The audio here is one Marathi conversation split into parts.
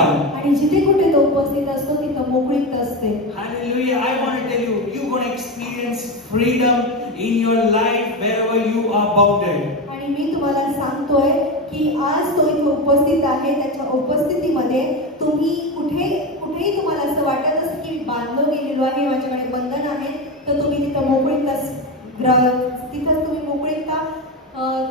freedom. आणि जिथे कुठे तो उपस्थित असतो तिथं मोकळीक असते. Hallelujah. I want to tell you, you're going to experience freedom in your life wherever you are bounded. आणि मी तुम्हाला सांगतोय की आज तो इथे उपस्थित आहे. त्याच्या उपस्थितीमध्ये तुम्ही कुठेही तुम्हाला असं वाटत असेल की बांधलो गेलेलो आहे, माझ्याकडे बंधन आहे, तर तुम्ही तिथं तिथं तुम्ही मोकळीकता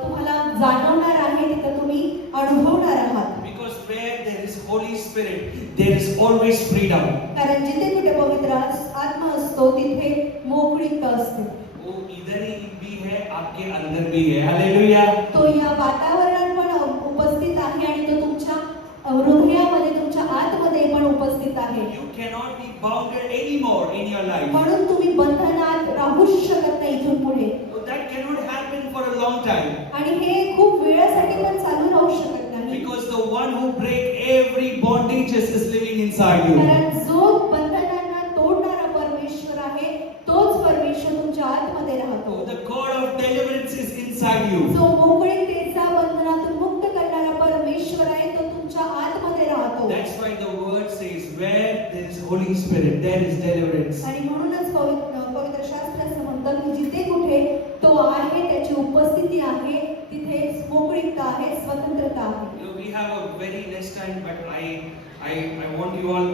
तुम्हाला जाणवणार आहे, तिथं तुम्ही अनुभवणार आहात. Because where there is Holy Spirit, there is always freedom. कारण जिथे कुठे पवित्र आत्मा असतो तिथे मोकळीकता असते. वो इधर ही भी है, आपके अंदर भी है. Hallelujah. तो या वातावरणात पण उपस्थित आहे आणि तो तुमच्या हृदयामध्ये, तुमच्या आतमध्ये पण उपस्थित आहे. You cannot be bounded anymore in your life. म्हणून तुम्ही बंधनात राहू शकत नाही इथून पुढे. So that cannot happen for a long time. आणि हे खूप वेळासाठी पण चालू राहू शकत नाही. Because the one who break every bondages is living inside you. कारण जो बंधनांना तोडणारा परमेश्वर आहे, तोच परमेश्वर तुमच्या आतमध्ये राहतो. The God of deliverance is inside you. जो मोकळीकतेचा बंधनातून मुक्त करणारा परमेश्वर आहे, तो तुमच्या आतमध्ये राहतो. That's why the word says, where there is Holy Spirit, there is deliverance. आणि म्हणूनच पवित्र शास्त्र असं म्हणतात की जिथे कुठे तो आहे, त्याची उपस्थिती आहे, तिथे मोकळीकता आहे, स्वतंत्रता आहे. We have a very less time, but I want you all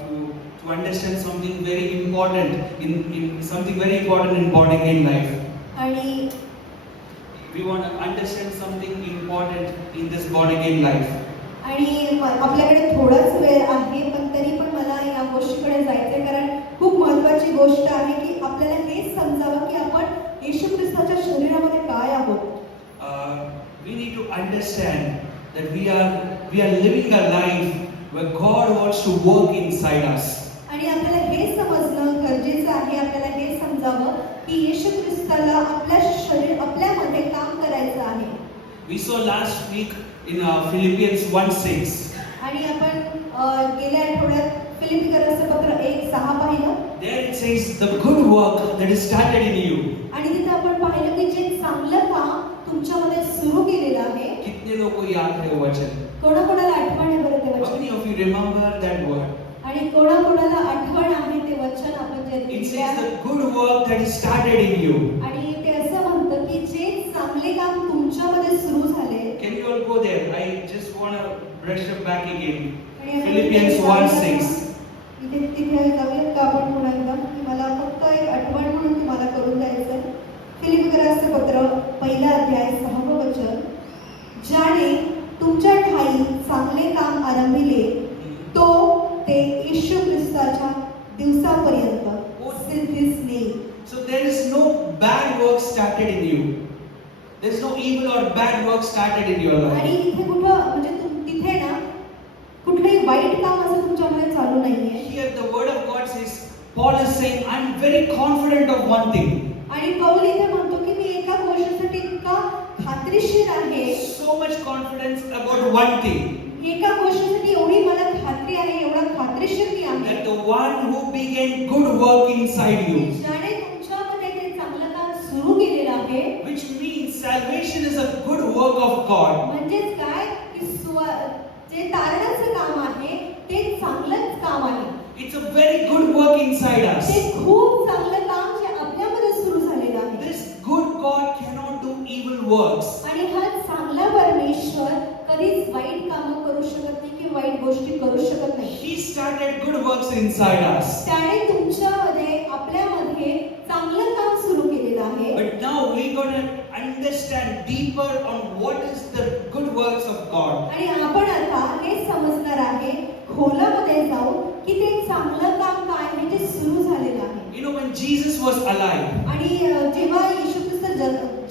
to understand something very important in something very important in born again life. आणि We want to understand something important in this born again life. आणि आपल्याकडे थोडाच वेळ आहे, पण तरी पण मला या गोष्टीकडे जायचंय, कारण खूप महत्त्वाची गोष्ट आहे की आपल्याला हेच समजावं की आपण येशू ख्रिस्ताच्या शरीरामध्ये काय आहोत. We need to understand that we are living a life where God wants to work inside us. आणि आपल्याला हे समजणं गरजेचं आहे, आपल्याला हे समजावं की येशू ख्रिस्ताला आपल्यामध्ये काम करायचं आहे. We saw last week in Philippians 1:6. आणि आपण गेल्या आठवड्यात फिलिप्पीकरांचं पत्र 1:6 पाहिलं. There it says the good work that is started in you. आणि तिथे आपण पाहिलं की जे चांगलं काम तुमच्यामध्ये सुरू केलेलं आहे. कितने लोगों को याद है वो वचन? कोणाकोणाला आठवण आहे बरं ते How वचन? many of you remember that word? आणि कोणाकोणाला आठवण आहे ते वचन आपण जे It लिहिले says आहे. the good work that is started in you. आणि ते असं म्हणतं की जे चांगले काम तुमच्यामध्ये सुरू झाले. Can you all go there? I just want to brush up back again. आणि आपण Philippians 1:6. तिथे जाऊयात का आपण पुन्हा एकदा, की मला फक्त एक आठवण म्हणून तुम्हाला करून द्यायचं. फिलिप्पीकरांचं पत्र 1 अध्याय 6 वचन. ज्याने तुमच्या ठाई चांगले काम आरंभिले, तो ते येशू ख्रिस्ताच्या दिवसापर्यंत सिद्धीस नेईल. So there is no bad work started in you. There is no evil or bad work started in your life. आणि इथे कुठं म्हणजे तिथे ना कुठलंही वाईट काम असं तुमच्यामध्ये चालू नाहीये. Here the word of God says, Paul is saying, I'm very confident of one thing. आणि पौल इथे म्हणतो की मी एका गोष्टीसाठी इतका खात्रीशीर आहे. So much confidence about one thing. एका गोष्टीसाठी एवढी मला खात्री आहे, एवढा खात्रीशीर मी आहे. That the one who began good work inside you, ज्याने तुमच्यामध्ये ते चांगलं काम सुरू केलेलं आहे. which means salvation is a good work of God. म्हणजेच काय की जे तारणाचं काम आहे ते चांगलंच काम आहे. It's a very good work inside us. ते खूप चांगलं काम जे आपल्यामध्ये सुरू झालेलं आहे. This good God cannot do evil works. आणि हा चांगला परमेश्वर कधीच वाईट कामं करू शकत नाही की वाईट गोष्टी करू शकत नाही. He started good works inside us. त्याने तुमच्यामध्ये आपल्यामध्ये चांगलं काम सुरू केलेलं आहे. But now we're going to understand deeper on what is the good works of God. आणि आपण आता हे समजणार आहे खोलामध्ये जाऊन की ते चांगलं काम काय आहे जे सुरू झालेलं आहे. You know, when Jesus was alive, आणि जेव्हा येशू ख्रिस्त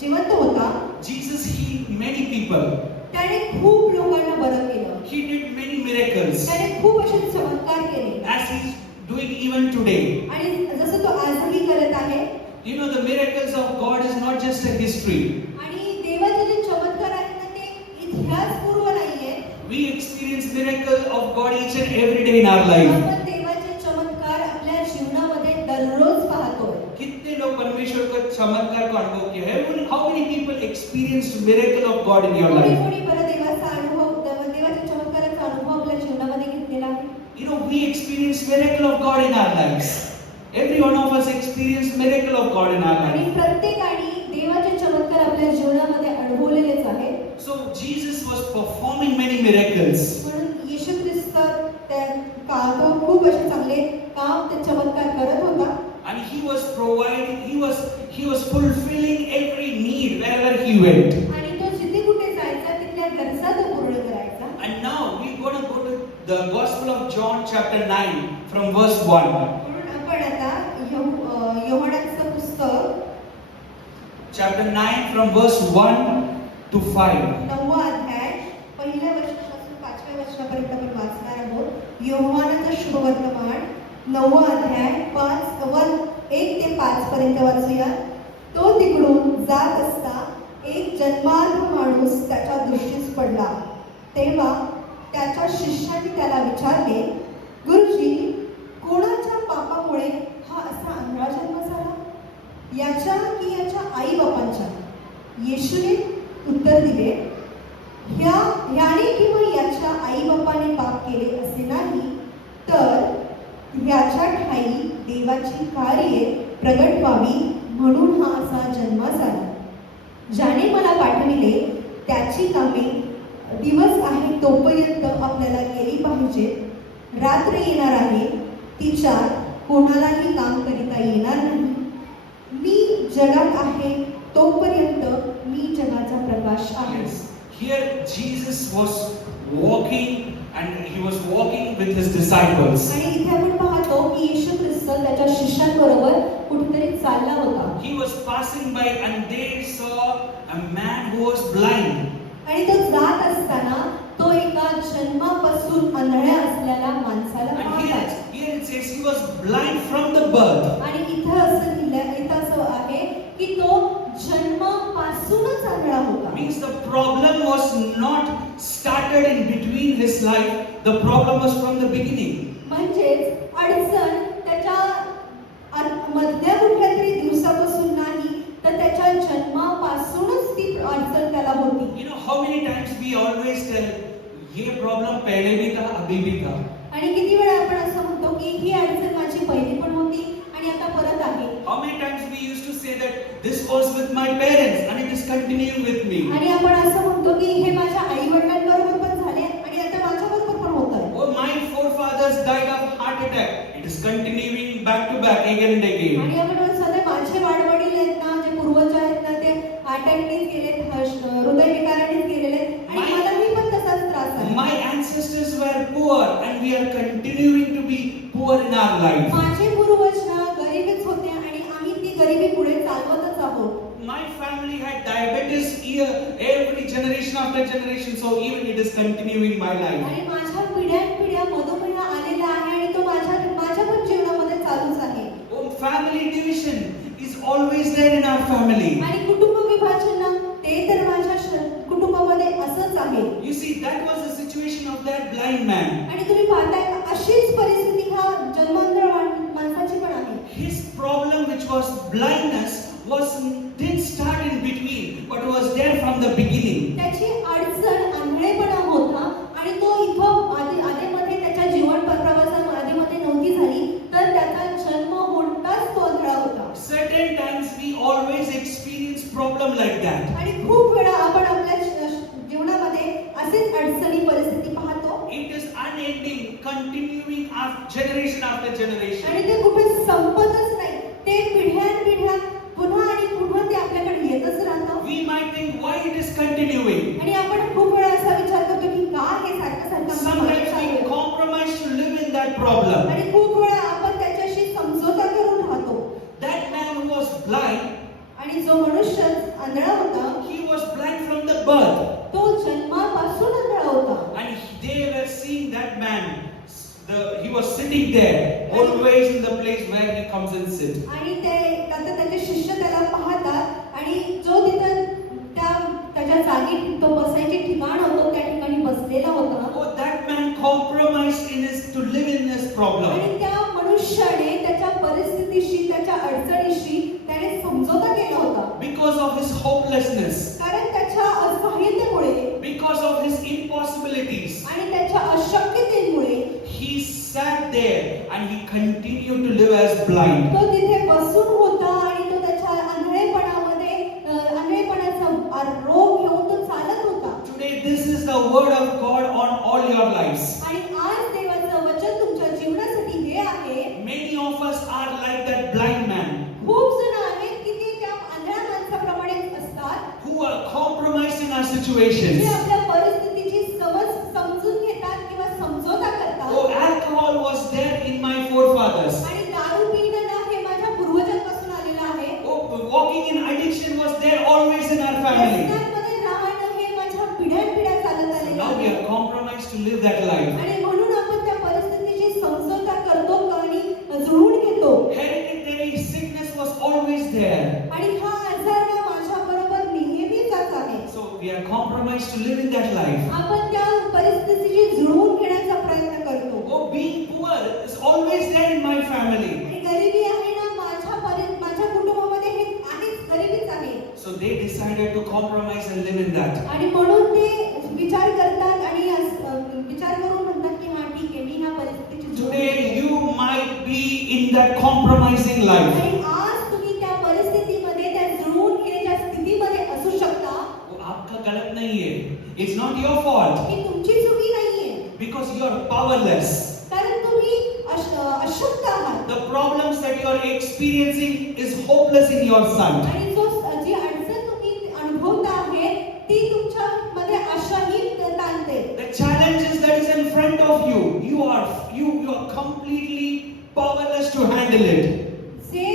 जिवंत होता, Jesus healed many people. त्याने खूप लोकांना बरं केलं. He did many miracles, त्याने खूप असे चमत्कार केले. as he's doing even today. आणि जसं तो आजही करत आहे. You know, the miracles of God is not just a history. आणि देवाचे जे चमत्कार आहेत ना ते इतिहास पूर्व नाहीये. We experience miracle of God each and every day in our life. आपण देवाचे चमत्कार आपल्या जीवनामध्ये दररोज पाहतो. कितने लोग परमेश्वर का चमत्कार को अनुभव किया है? How many people experienced miracle of God in your life? कोणी बरं देवाचा अनुभव, देवाच्या चमत्काराचा अनुभव आपल्या जीवनामध्ये किती You know, we experience miracle of God in our lives. Every one of us experience miracle of God in our life. आणि प्रत्येकाने देवाचे चमत्कार आपल्या जीवनामध्ये अनुभवलेलेच आहे. So Jesus was performing many miracles. म्हणून येशू ख्रिस्त त्या काळात खूप असे चांगले काम ते चमत्कार करत होता. And he was providing, he was fulfilling every need wherever he went. आणि तो जिथे कुठे जायचा तिथल्या गरजा तो पूर्ण करायचा. And now we're going to go to the Gospel of John chapter 9 from verse 1. म्हणून आपण आता योहानाचं पुस्तक Chapter 9 from verse 1 to 5. 9वा अध्याय पहिल्या वचनापासून 5व्या वचनापर्यंत आपण वाचणार आहोत. योहानाचा शुभवर्तमान 9वा अध्याय 1 ते 5 पर्यंत वाचूया. तो तिकडून जात असता एक जन्मार्ह माणूस त्याच्या दृष्टीस पडला. तेव्हा त्याच्या शिष्याने त्याला विचारले, गुरुजी, कोणाच्या पापामुळे हा असा आंधळा जन्म झाला, याच्या की याच्या आई बापांच्या? येशूने उत्तर दिले, ह्याने किंवा याच्या आई बापाने पाप केले असे नाही, तर याच्या ठाई देवाची कार्ये प्रगट व्हावी म्हणून हा असा जन्म झाला. ज्याने मला पाठविले त्याची कामे दिवस आहे तोपर्यंत आपल्याला केली पाहिजे. रात्र येणार आहे, तिच्यात कोणालाही काम करिता येणार नाही. मी जगात आहे तोपर्यंत मी जगाचा प्रकाश आहे. Yes. Here Jesus was walking and he was walking with his disciples. आणि इथे आपण पाहतो की येशू ख्रिस्त त्याच्या शिष्यांबरोबर कुठेतरी चालला होता. He was passing by and they saw a man who was blind. आणि तो जात असताना तो एका जन्मापासून आंधळ्या असलेल्या माणसाला And पाहला. here it says he was blind from the birth. आणि इथं असं आहे की तो जन्मापासूनच आंधळा होता. Means the problem was not started in between his life. The problem was from the beginning. म्हणजेच अडचण त्याच्या मधल्या कुठल्या तरी दिवसापासून नाही, तर त्याच्या जन्मापासूनच ती अडचण त्याला होती. You know how many times we always tell, ये problem पहले भी था, अभी भी था. आणि किती वेळा आपण असं म्हणतो की ही अडचण माझी पहिली पण होती आणि आता परत आहे. How many times we used to say that this was with my parents and it is continuing with me. आणि आपण असं म्हणतो की हे माझ्या आई वडिलांबरोबर पण झाले आणि आता माझ्याबरोबर पण होत आहे. Oh, my forefathers died of heart attack. It is continuing back to back again and again. आणि आपण म्हणतो माझे वाडवडील आहेत ना, जे पूर्वज आहेत ना, ते अटॅकनीच गेलेत, हृदयविकारानेच गेलेले आणि मलाही पण तसाच त्रास आहे. My ancestors were poor and we are continuing to be poor in our life. माझे पूर्वज ना गरीबच होते आणि आम्ही ती गरिबी पुढे चालवतच आहोत. My family had diabetes every generation after generation, so even it is continuing my life. आणि माझ्या पिढ्या मधुमेह आलेला आहे आणि तो माझ्या पण जीवनामध्ये चालूच आहे. Oh, family division is always there in our family. आणि कुटुंब विभाजन ना, ते तर माझ्या कुटुंबामध्ये असंच आहे. You see, that was the situation of that blind man. आणि तुम्ही पाहताय का अशीच परिस्थिती हा जन्मांतर माणसाची पण आहे. His problem, which was blindness, didn't start in between, but was there from the beginning. त्याची अडचण आंधळेपणा होता आणि तो इथं आधीमध्ये त्याच्या जीवन प्रवासात आधीमध्ये नव्हती झाली, तर त्याचा जन्म होताच तो आंधळा होता. Certain times we always experience problem like that. आणि खूप वेळा आपण आपल्या जीवनामध्ये असेच अडचणी परिस्थिती पाहतो. It is unending, continuing generation after generation. आणि ते कुठे संपतच नाही. ते पिढ्यानपिढ्या पुन्हा आणि पुन्हा ते आपल्याकडे येतच राहतं. We might think why it is continuing. आणि आपण खूप वेळा असा विचार करतो की का हे सारखं Sometimes we compromise to live in that problem. आणि खूप वेळा आपण त्याच्याशी समझोता करून राहतो. That man who was blind, आणि जो मनुष्य आंधळा होता, he was blind from the birth. तो जन्मापासून आंधळा होता. And they were seeing that man. He was sitting there, always in the place where he comes and sits. आणि त्याचे शिष्य त्याला पाहतात आणि जो तिथं त्याच्या जागी तो बसायचे ठिकाण होतं त्या ठिकाणी बसलेला होता. Oh, that man compromised to live in this problem. आणि त्या मनुष्याने त्याच्या परिस्थितीशी त्याच्या अडचणीशी त्याने समझोता केला होता. Because of his hopelessness. कारण त्याच्या असहाय्यतेमुळे, Because of his impossibilities. आणि त्याच्या अशक्यतेमुळे He continued to live as blind. तो तिथे बसून होता आणि तो त्याच्या आंधळेपणामध्ये आंधळेपणाचा रोग घेऊन तो चालत होता. Today, this is the word of God on all your lives. आणि आज देवाचं वचन तुमच्या जीवनासाठी हे आहे. Many of us are like that blind man खूप जण आहेत की ते त्या आंधळ्या माणसाप्रमाणेच असतात, who are compromised in our जे situations. आपल्या परिस्थितीची समजून घेतात किंवा समजोता करतात. Oh, alcohol was there in my forefathers. आणि दारू पिणं हे माझ्या पूर्वजांपासून आलेलं आहे. Oh, walking in addiction was there always in our family. व्यसनांमध्ये राहणं हे माझ्या पिढ्यानपिढ्या चालत So आलेलं now we आहे. are compromised to live that life. आणि म्हणून आपण त्या परिस्थितीची समजोता करतो आणि जुळवून घेतो. Hereditary sickness was always there. आणि हा आजार हा माझ्याबरोबर नेहमीच आहे. So we are compromised to live in that life. आपण त्या परिस्थितीची जुळवून घेण्याचा प्रयत्न करतो. Oh, being poor is always there in my family. आणि गरिबी आहे ना माझ्या कुटुंबामध्ये हे आहेच, गरिबीच आहे. So they decided to compromise and live in that. आणि म्हणून ते विचार करतात आणि विचार करून म्हणतात की हा ठीक आहे, मी ह्या परिस्थितीची जुळवून Today घेतो. you might be in that compromising life. आणि आज तुम्ही त्या परिस्थितीमध्ये त्या जुळवून घेण्याच्या स्थितीमध्ये असू शकता. वो आपका गलत नहीं है. It's not your fault ही तुमची चुकी नाहीये, because you are powerless. कारण तुम्ही अशक्त आहात. The problems that you are experiencing is hopeless in your son. आणि जी अडचण तुम्ही अनुभवता आहे ती तुमच्या मध्ये आशाहीन ताणते. The challenges that is in front of you, you are completely powerless to handle it. जे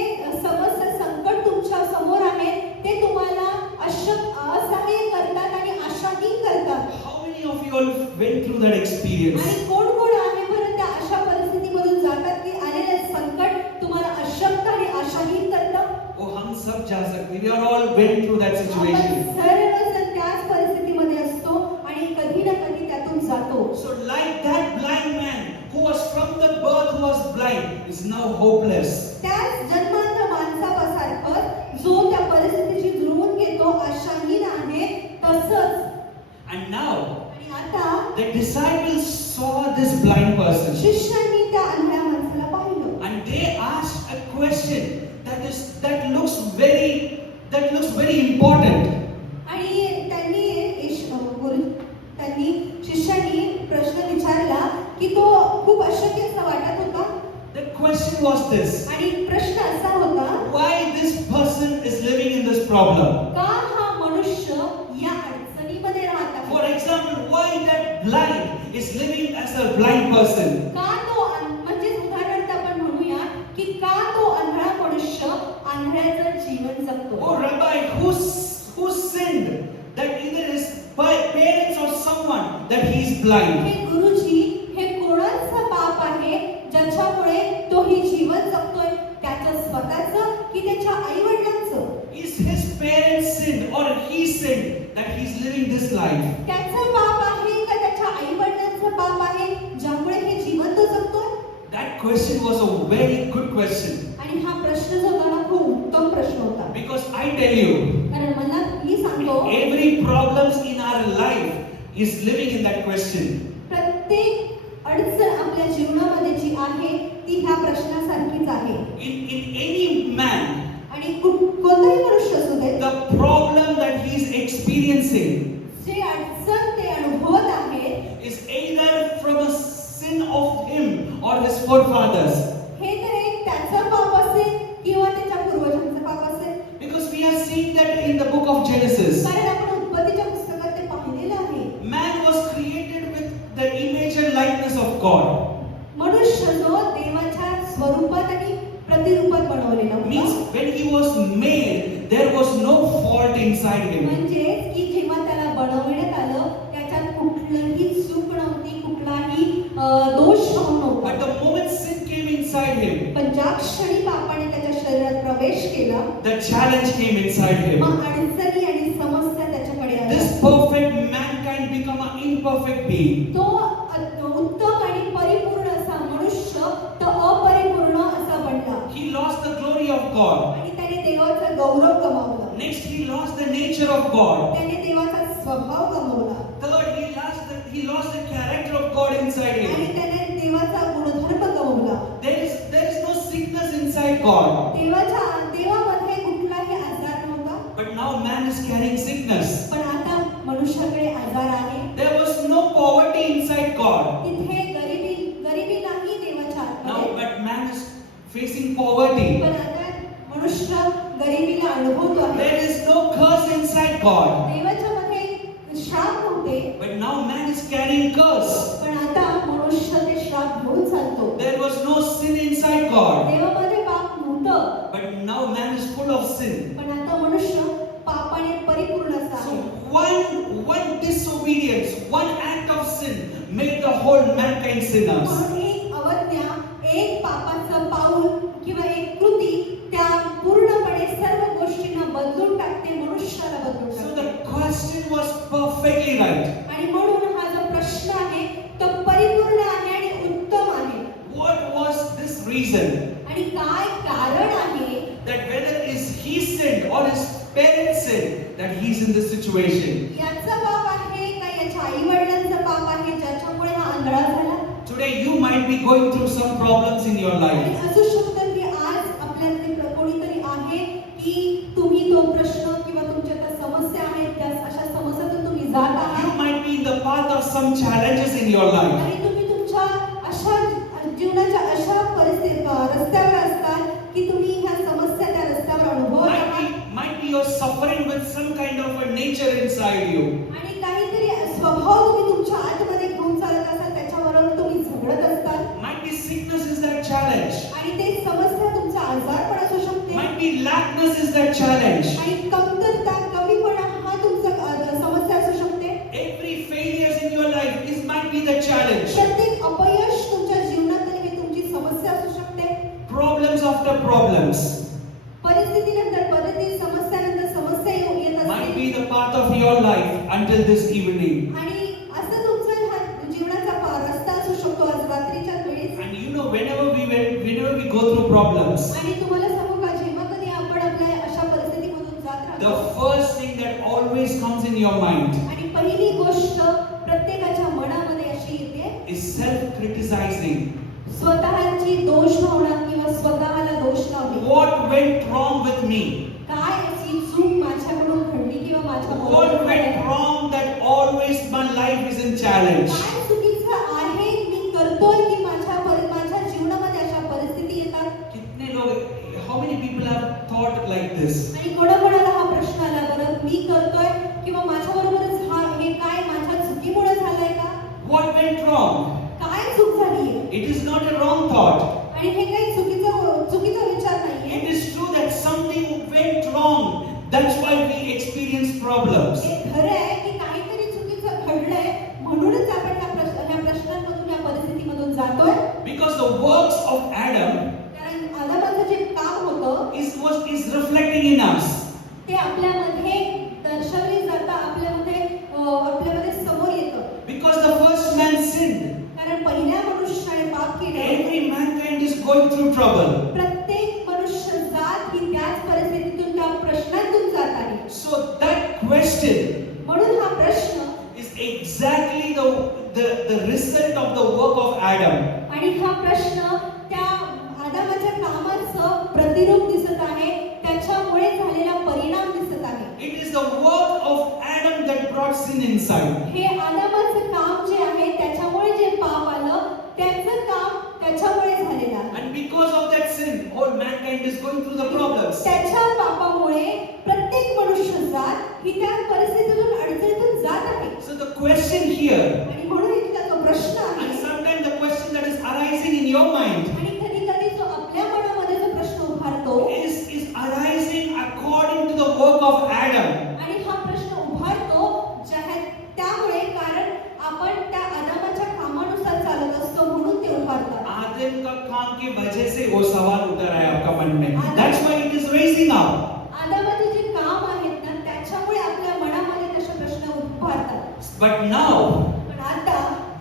समस्या संकट तुमच्या समोर आहे ते तुम्हाला असहाय्य करतात आणि आशाहीन करतात. How many of you all went through that experience? आणि कोण कोण आहे बरं त्या अशा परिस्थितीमधून जातात की आलेले संकट तुम्हाला अशक्त आणि आशाहीन करतं. Oh, हम सब जा सकते. We are all went through that situation. आपण सर्वजण त्याच परिस्थितीमध्ये असतो आणि कधी ना कधी त्यातून जातो. So like that blind man who was from the birth who was blind is now hopeless. त्याच जन्मांत माणसासारखं जो त्या परिस्थितीची जुळवून घेतो आशाहीन आहे तसंच. And now आणि आता the disciples saw this blind person शिष्यांनी त्या अंधळ्या माणसाला पाहिलं and they asked a question that looks very important. आणि त्यांनी शिष्यांनी प्रश्न विचारला की तो खूप अशक्य असा वाटत होता. The question was this: आणि प्रश्न असा होता, why this person is living in this problem? का हा मनुष्य या अडचणीमध्ये राहत आहे? For example, why that blind is living as a blind person? का तो म्हणजे उदाहरणार्थ आपण म्हणूया की का तो आंधळा मनुष्य आंधळ्याचं जीवन जगतो? Oh, Rabbi, who sinned that either his parents or someone that he is blind? हे गुरुजी, हे कोणाचं पाप आहे ज्याच्यामुळे तो ही जीवन जगतोय? त्याचं स्वतःचं की त्याच्या आई वडिलांचं? Is his parents sinned or he sinned that he is living this life? त्याचं पाप आहे का त्याच्या आई वडिलांचं पाप आहे ज्यामुळे हे जीवन तो जगतोय? That question was a very good question. आणि हा प्रश्न जो होता ना खूप उत्तम प्रश्न होता. Because I tell you, कारण मला मी सांगतो every problems in our life is living in that question. प्रत्येक अडचण आपल्या जीवनामध्ये जी आहे ती ह्या प्रश्नासारखीच आहे. In any man, आणि कोणताही मनुष्य असू दे, the problem that he is experiencing जे अडचण ते अनुभवत आहे is either from a sin of him or his forefathers. हे तर एक त्याचं पाप असेल किंवा त्याच्या पूर्वजांचं पाप असेल. Because we have seen that in the book of Genesis. कारण आपण उत्पत्तीच्या पुस्तकात ते पाहिलेलं आहे. Man was created with the image and likeness of God. मनुष्य जो देवाच्या स्वरूपात आणि प्रतिरूपात बनवलेला Means होता. when he was made, there was no fault inside him. म्हणजे की जेव्हा त्याला बनवण्यात आलं त्याच्यात कुठलीही चूक नव्हती, कुठलाही दोष नव्हता. But the moment sin came inside him, पण ज्या क्षणी पापाने त्याच्या शरीरात प्रवेश केला the challenge came inside him. मग अडचणी आणि समस्या त्याच्याकडे आल्या. This perfect mankind become an imperfect being. तो उत्तम आणि परिपूर्ण असा मनुष्य तो अपरिपूर्ण असा बनला. He lost the glory of God. आणि त्याने देवाचा गौरव गमावला. Next, he lost the nature of God. त्याने देवाचा स्वभाव गमावला. Third, he lost the character of God inside आणि him. त्याने देवाचा गुणधर्म गमावला. There inside God. देवामध्ये कुठलाही आजार नव्हता, But now man is carrying sickness. पण आता मनुष्याकडे आजार आहे. There was no poverty inside God. तिथे गरिबी नाही देवाच्या Now, आतमध्ये, but man is facing poverty. पण आता मनुष्य गरिबीला अनुभवतो आहे. There is no curse inside God. देवाच्या मध्ये श्राप नव्हते, But now man is carrying curse. पण आता मनुष्य ते श्राप घेऊन चालतो. There was no sin inside God. देवामध्ये पाप नव्हतं, But now man is full of sin. पण आता मनुष्य पापाने परिपूर्ण असा So आहे. one disobedience, one act of sin made the whole mankind sinners. म्हणून एक अवज्ञा, एक पापाचं पाऊल किंवा एक कृती त्या पूर्णपणे सर्व गोष्टींना बदलून टाकते, मनुष्याला बदलून So टाकते. the question was perfectly right. आणि म्हणून हा जो प्रश्न आहे तो परिपूर्ण आहे आणि उत्तम आहे. What was this reason? आणि काय कारण आहे That whether is he sinned or his parents sinned, that he's in this situation. याचं पाप आहे का याच्या आई वडिलांचं पाप आहे ज्याच्यामुळे हा आंधळा झाला? Today you might be going through some problems in your आणि life. असू शकतं की आज आपल्यातले कोणीतरी आहे की तुम्ही तो प्रश्न किंवा तुमच्या त्या समस्या आहेत, त्या अशा समस्यातून तुम्ही जात You आहात might be in the path of some challenges in your life. आणि तुम्ही तुमच्या अशा जीवनाच्या अशा रस्त्यावर असतात की तुम्ही ह्या समस्या त्या रस्त्यावर अनुभवत आहात Might be you're suffering with some kind of a nature inside you. आणि काहीतरी स्वभाव तुम्ही तुमच्या आतमध्ये घेऊन चालत असाल, त्याच्याबरोबर तुम्ही झगडत असतात Might be sickness is that challenge. आणि ते समस्या तुमचा आजार पण असू शकते Might be lackness is that challenge. आणि कमतरता कमीपणा हा तुमचा समस्या असू शकते. Every failures in your life is might be the challenge. प्रत्येक अपयश तुमच्या जीवनातली ही तुमची समस्या असू शकते. Problems after problems परिस्थितीनंतर परिस्थिती, समस्यानंतर समस्या येत might असते be the path of your life until this evening. आणि असं तुमचा हा जीवनाचा रस्ता असू शकतो आज रात्रीच्या वेळेस. And you know, whenever we go through problems, आणि तुम्हाला सांगू का, जेव्हा कधी आपण आपल्या अशा परिस्थितीमधून जात the राहतो first thing that always comes in your mind आणि पहिली गोष्ट प्रत्येकाच्या मनामध्ये अशी येते, is self-criticizing. स्वतःची दोष भावना किंवा स्वतःला दोष लावणे. What went wrong with me? काय अशी चूक माझ्याकडून घडली किंवा What went माझ्या wrong that always my life is in challenge? काय चुकीचं आहे मी करतोय की माझ्या जीवनामध्ये अशा परिस्थिती येतात. कितने लोग, how many people have thought like this? आणि कोणाकोणाला हा प्रश्न आला, बरं मी करतोय किंवा माझ्याबरोबरच हे काय माझ्या चुकीमुळे झालंय का? What went wrong? काय चूक झालीये? It is not a wrong thought. आणि हे काही चुकीचा विचार नाहीये. It is true that something went wrong. That's why we experience problems. हे खरं आहे की काहीतरी चुकीचं घडलंय, म्हणूनच आपण ह्या प्रश्नांमधून, या परिस्थितीमधून जातोय. Because the works of Adam कारण आदामाचं जे काम होतं is reflecting in us. ते आपल्यामध्ये दर्शवले जातं, आपल्यामध्ये समोर येतं. Because the first man sinned. कारण पहिल्या मनुष्याने पाप केले. Every mankind is going through trouble. प्रत्येक मनुष्य जात ही त्याच परिस्थितीतून, त्या प्रश्नातून जात आहे. So that question म्हणून हा प्रश्न is exactly the result of the work of Adam. आणि हा प्रश्न त्या आदामाच्या कामाचं प्रतिरूप दिसत आहे, त्याच्यामुळे झालेला परिणाम दिसत आहे. It is the work of Adam that brought sin inside. हे आदामाचं काम जे आहे त्याच्यामुळे जे पाप आलं, त्याचं काम त्याच्यामुळे झालेलं आहे. And because of that sin, all mankind is going through the problems. त्याच्या पापामुळे प्रत्येक मनुष्य जात ही त्या परिस्थितीतून, अडचणीतून जात आहे. So the question here, आणि म्हणून इथे त्याचा प्रश्न and आहे. sometimes the question that is arising in your mind आणि कधी कधी जो आपल्या मनामध्ये जो प्रश्न उभारतो is arising according to the work of Adam. आणि हा प्रश्न उभारतो त्यामुळे, कारण आपण त्या आदामाच्या कामानुसार चालत असतो म्हणून ते उभारतात. आदम का काम की वजह से वो सवाल उतर आया आपका मन में. That's why it is raising up. आदामाचे जे काम आहेत ना, त्याच्यामुळे आपल्या मनामध्ये तसे प्रश्न उभारतात. But now पण आता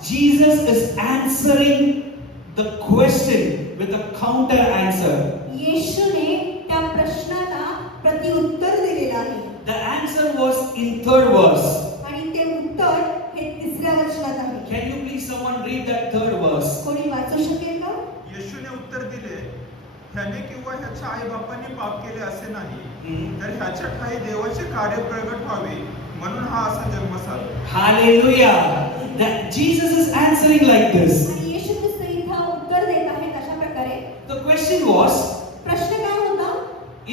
Jesus is answering the question with a counter answer. येशूने त्या प्रश्नाला प्रत्युत्तर दिलेलं आहे. The answer was in third verse. आणि ते उत्तर हे तिसऱ्या वचनात आहे. Can you please someone read that third verse? कोणी वाचू शकेल का? येशूने उत्तर दिले, ह्याने किंवा ह्याच्या आई बापांनी पाप केले असे नाही, Hmm. तर ह्याच्या ठाई देवाचे कार्य प्रगट व्हावे म्हणून हा असा जन्म झाला. Hallelujah. That Jesus is answering like this. आणि येशू ख्रिस्त इथं उत्तर देत आहेत अशा प्रकारे. The question was, प्रश्न काय होता?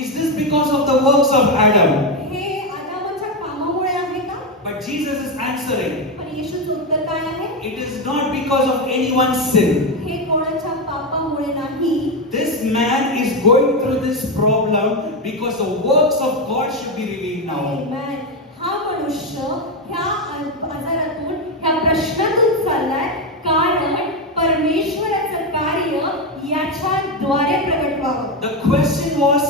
is this because of the works of Adam? हे आदामाच्या कामामुळे आहे का? But Jesus is answering, पण येशूचं उत्तर काय आहे? it is not because of anyone's sin. हे कोणाच्या पापामुळे नाही. This man is going through this problem because the works of God should be revealed now. Amen. हा मनुष्य ह्या आजारातून ह्या प्रश्नातून चाललाय कारण परमेश्वराचं कार्य याच्याद्वारे प्रगट व्हावं. The question was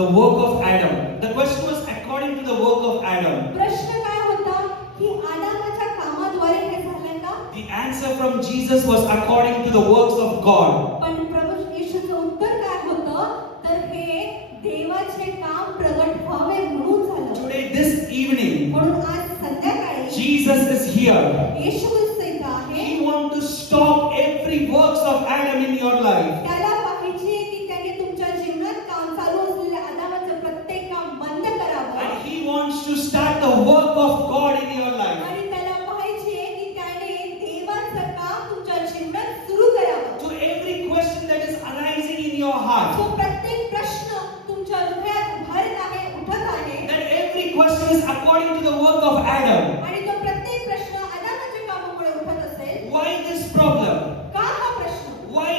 the work of Adam. The question was according to the work of Adam. प्रश्न काय होता की आदामाच्या कामाद्वारे हे झालंय का? The answer from Jesus was according to the works of God. पण प्रभू येशूचं उत्तर काय होतं? तर हे देवाचे काम प्रगट व्हावे म्हणून झालं. Today, this evening, म्हणून आज संध्याकाळी Jesus is here. येशू ख्रिस्त इथं आहे. He wants to stop every works of Adam in your life. त्याला पाहिजे की त्याने तुमच्या जीवनात काम चालू असलेल्या आदामाचं प्रत्येक काम बंद करावं. And He wants to start the work of God in your life. आणि त्याला पाहिजे की त्याने देवाचं काम तुमच्या जीवनात सुरू करावं. To every question that is arising in your heart, तो प्रत्येक प्रश्न तुमच्या हृदयात उभरत आहे, उठत आहे. that every question is according to the work of Adam. आणि तो प्रत्येक प्रश्न आदामाच्या कामामुळे उठत असेल. Why this problem? का हा प्रश्न? Why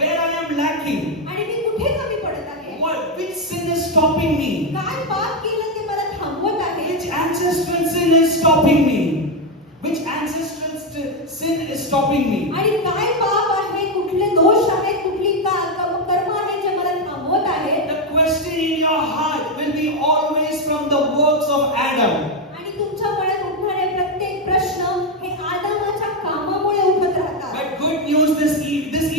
where I am lacking? आणि मी कुठे कमी पडत आहे? Which sin is stopping me? काय पाप केलं ते मला थांबवत आहे? Which ancestral sin is stopping me? Which ancestral sin is stopping me? आणि काय पाप आहे, कुठले दोष आहेत, कुठली कर्म आहे जे मला थांबवत आहे? The question in your heart will be always from the works of Adam. आणि तुमच्या मनात उठणारे प्रत्येक प्रश्न हे आदामाच्या कामामुळे उठत राहतात. But good news this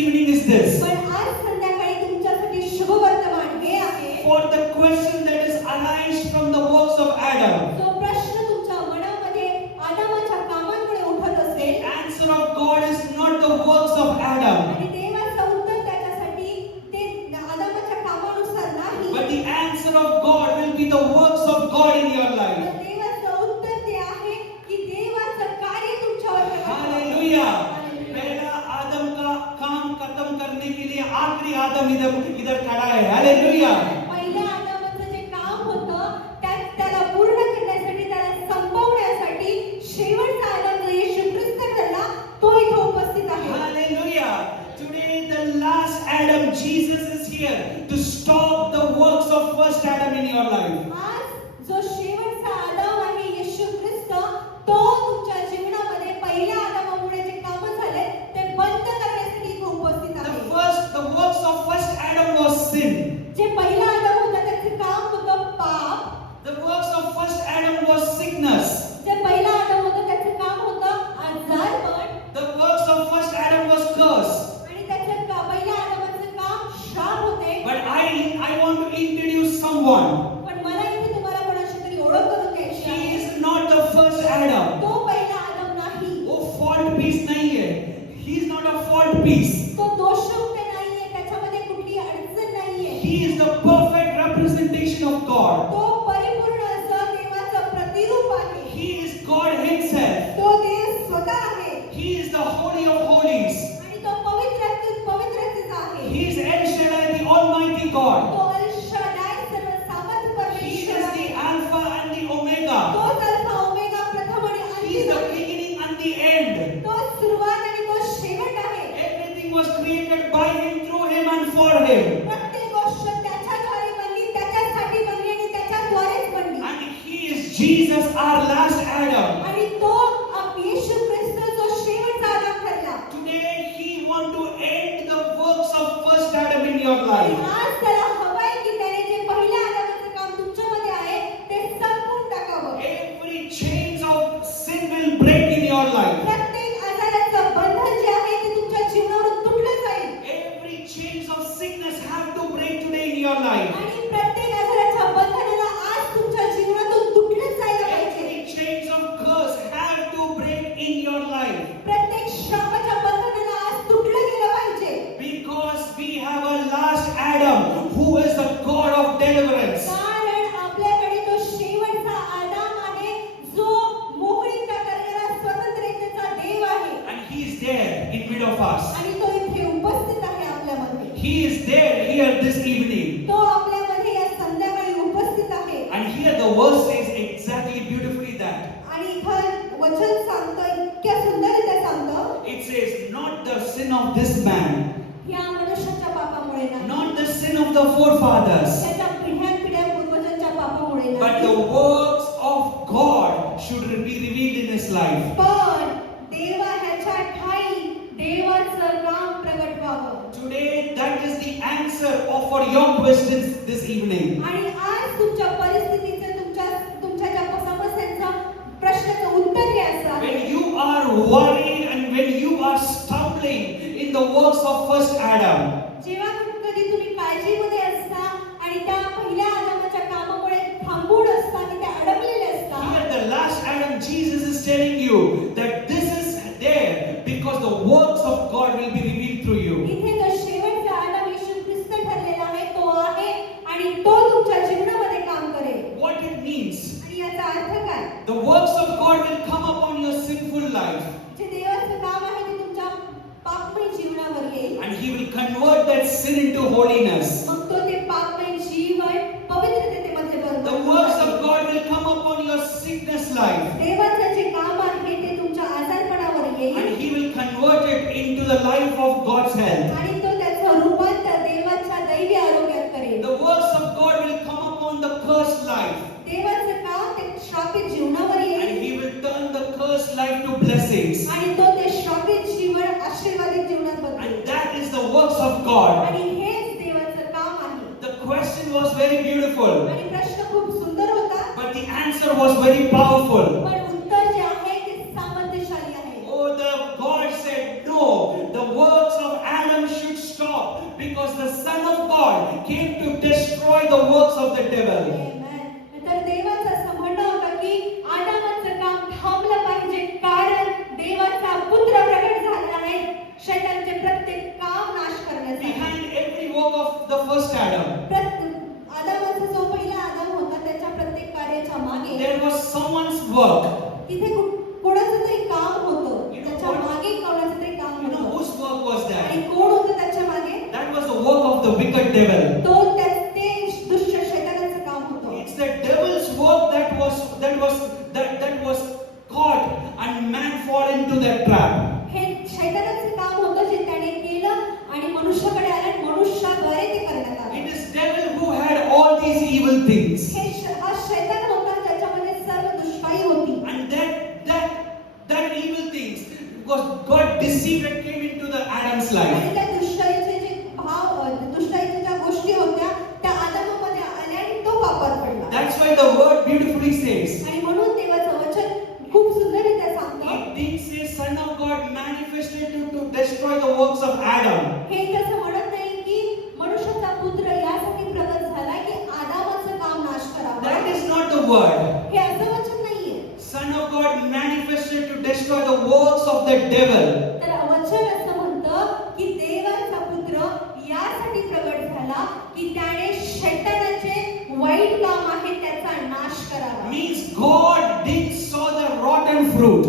evening is this. पण आज संध्याकाळी तुमच्यासाठी शुभ वर्तमान हे आहे. For the question that is arised from the works of Adam, जो प्रश्न तुमच्या मनामध्ये आदामाच्या कामांमुळे उठत असेल answer of God is not the works of Adam, आणि देवाचं उत्तर त्याच्यासाठी ते आदामाच्या कामानुसार नाही. but the answer of God will be the works of God in your life. तर देवाचं उत्तर ते आहे की देवाचं कार्य तुमच्यावर प्रगट व्हावं. हालेलुया. हालेलुया. पहला आदम का काम खत्म करने के लिए आखिरी आदम इधर खड़ा है. हालेलुया. पहिल्या आदामाचं जे काम होतं त्याला पूर्ण करण्यासाठी, त्याला संपवण्यासाठी शेवटचा आदम जो येशू ख्रिस्त ठरला तो इथे उपस्थित आहे. Hallelujah. Today the last Adam, Jesus is here to stop the works of first Adam in your life. आज जो शेवटचा आदम आहे येशू ख्रिस्त, तो तुमच्या जीवनामध्ये पहिल्या आदामामुळे जे काम झाले ते बंद करण्यासाठी इथे उपस्थित आहे. The works of first Adam was sin. जे पहिला आदम होता त्याचे काम होतं पाप. The works of first Adam was sickness. जे पहिला आदम होता त्याचे काम होतं आजारपण. The works of first Adam was curse. आणि त्याचे पहिल्या आदमाचे काम श्राप होते. But I want to introduce someone. पण मला इथे तुम्हाला कोणाशी तरी ओळख करून द्यायची He आहे. is not the first Adam. तो पहिला आदम नाही. वो fault piece नहीं है. He is not a fault piece. तो दोषयुक्त नाहीये, त्याच्यामध्ये कुठली अडचण नाहीये. He is the perfect representation of God. तो परिपूर्ण असं देवाचं प्रतिरूप आहे. He is God Himself. तो देव स्वतः आहे. He is the Holy of Holies. आणि तो पवित्रतेचा आहे. He is El Shaddai, the Almighty God. तो अल शादाय सर्वसामर्थ He परमेश्वर is the आहे. Alpha and the Omega. तोच अल्फा ओमेगा, प्रथम आणि He is अंतिम the आहे. beginning and the end. तो सुरुवात आणि तो शेवट आहे. Everything was created by Him, through Him, and for Him. प्रत्येक गोष्ट त्याच्याद्वारे बनली, त्याच्यासाठी बनली आणि त्याच्याद्वारेच बनली. And He is Jesus, our last Adam. आणि तो येशू ख्रिस्त जो शेवटचा आदम ठरला. Today He wants to end the works of first Adam in your आणि life. आज त्याला हवंय की त्याने जे पहिल्या आदमाचं काम तुमच्यामध्ये आहे ते संपवून टाकावं. Every chains of sin will break in your life. प्रत्येक आजाराचं बंधन जे आहे ते तुमच्या जीवनावरून तुटलं जाईल. Every chains of sickness have to break today in your life. आणि प्रत्येक आजाराच्या बंधनाला आज तुमच्या जीवनातून तुटलं जायला पाहिजे. Every chains of curse have to break in your life. प्रत्येक श्रापाच्या बंधनाला आज तुटलं गेलं पाहिजे. Because we have a last not the sin of this man, या मनुष्याच्या पापामुळे नाही, not the sin of the forefathers, त्याच्या पिढ्यानपिढ्या पूर्वजांच्या पापामुळे but नाही, the works of God should be revealed in his life. पण देवा ह्याच्या ठाई देवाचं काम प्रगट व्हावं. Today, that is the answer for your questions this evening. आणि आज तुमच्या परिस्थितीचं तुमच्या ज्या समस्यांचं प्रश्नाचं उत्तर हे असं आहे. When you are worried and when you are stumbling in the works of first Adam, जेव्हा कधी तुम्ही काळजीमध्ये असता आणि त्या पहिल्या आदामाच्या कामामुळे थांबून असता आणि त्या अडकलेले असता, here the last Adam, Jesus is telling you that this is there because the works of God will be revealed through you. इथे जो शेवटचा आदाम येशू ख्रिस्त ठरलेला आहे तो आहे आणि तो तुमच्या जीवनामध्ये काम करेल. What it means? आणि याचा अर्थ काय? The works of God will come upon your sinful life जे देवाचं काम आहे ते तुमच्या पापमय जीवनावर येईल. and He will convert that sin into holiness. मग तो ते पापमय जीवन पवित्रतेमध्ये The works of God will come upon your sickness life देवाचं जे काम आहे ते तुमच्या आजारपणावर येईल and He will convert it into the life of God's health. आणि तो त्याचं रूपांतर देवाच्या दैवी आरोग्यात करेल. The works of God will come upon the cursed life देवाचं काम ते श्रापित जीवनावर and येईल He will turn the cursed life to blessings. आणि तो ते श्रापित जीवन आशीर्वादित जीवनात बदलेल. And that is the works of God. आणि हेच देवाचं काम आहे. The question was very beautiful, आणि प्रश्न खूप सुंदर होता, but the answer was very powerful. पण उत्तर जे आहे ते सामर्थ्यशाली आहे. Oh, the God said, no, the works of Adam should stop because the Son of God came to destroy the works of the devil. Amen. तर देवाचं असं म्हणणं होतं की आदामाचं काम थांबलं पाहिजे कारण देवाचा पुत्र प्रगट झाला आहे शैतानाचे प्रत्येक काम नाश करण्यासाठी. Behind every work of the first Adam, आदामाचा जो पहिला आदाम होता त्याच्या प्रत्येक कार्याच्या मागे there was someone's work. तिथे कोणाचं तरी काम होतं. You know त्याच्या what? मागे कोणाचं तरी काम You know होतं. whose work was आणि that? कोण होतं त्याच्या मागे? That was the work of the wicked devil. तो ते दुष्ट शैतानाचं काम होतं. It's the devil's work that was caught and man fall into that trap. हे शैतानाचं काम होतं जे त्याने केलं आणि मनुष्याकडे आलं आणि मनुष्याद्वारे ते करण्यात आलं. It is devil who had all these evil things. हा शैतान होता त्याच्यामध्ये सर्व दुष्टाई होती. And that evil things, because God deceived and came into the Adam's life. आणि त्या दुष्टाईचे जे दुष्टाईच्या ज्या गोष्टी होत्या त्या आदामामध्ये आल्या आणि तो पापात पडला. That's why the word beautifully says, आणि म्हणून देवाचं वचन खूप सुंदररित्या सांगतं. it didn't say Son of God manifested to destroy the works of Adam. हे तसं म्हणत नाही की मनुष्याचा पुत्र यासाठी प्रगट झाला की आदामाचं काम नाश करावं. That is not the word. हे असं वचन नाहीये. Son of God manifested to destroy the works of the devil. तर वचन असं म्हणतं की देवाचा पुत्र यासाठी प्रगट झाला की त्याने शैतानाचे वाईट काम आहे त्याचा नाश करावा. Means God didn't saw the rotten fruit.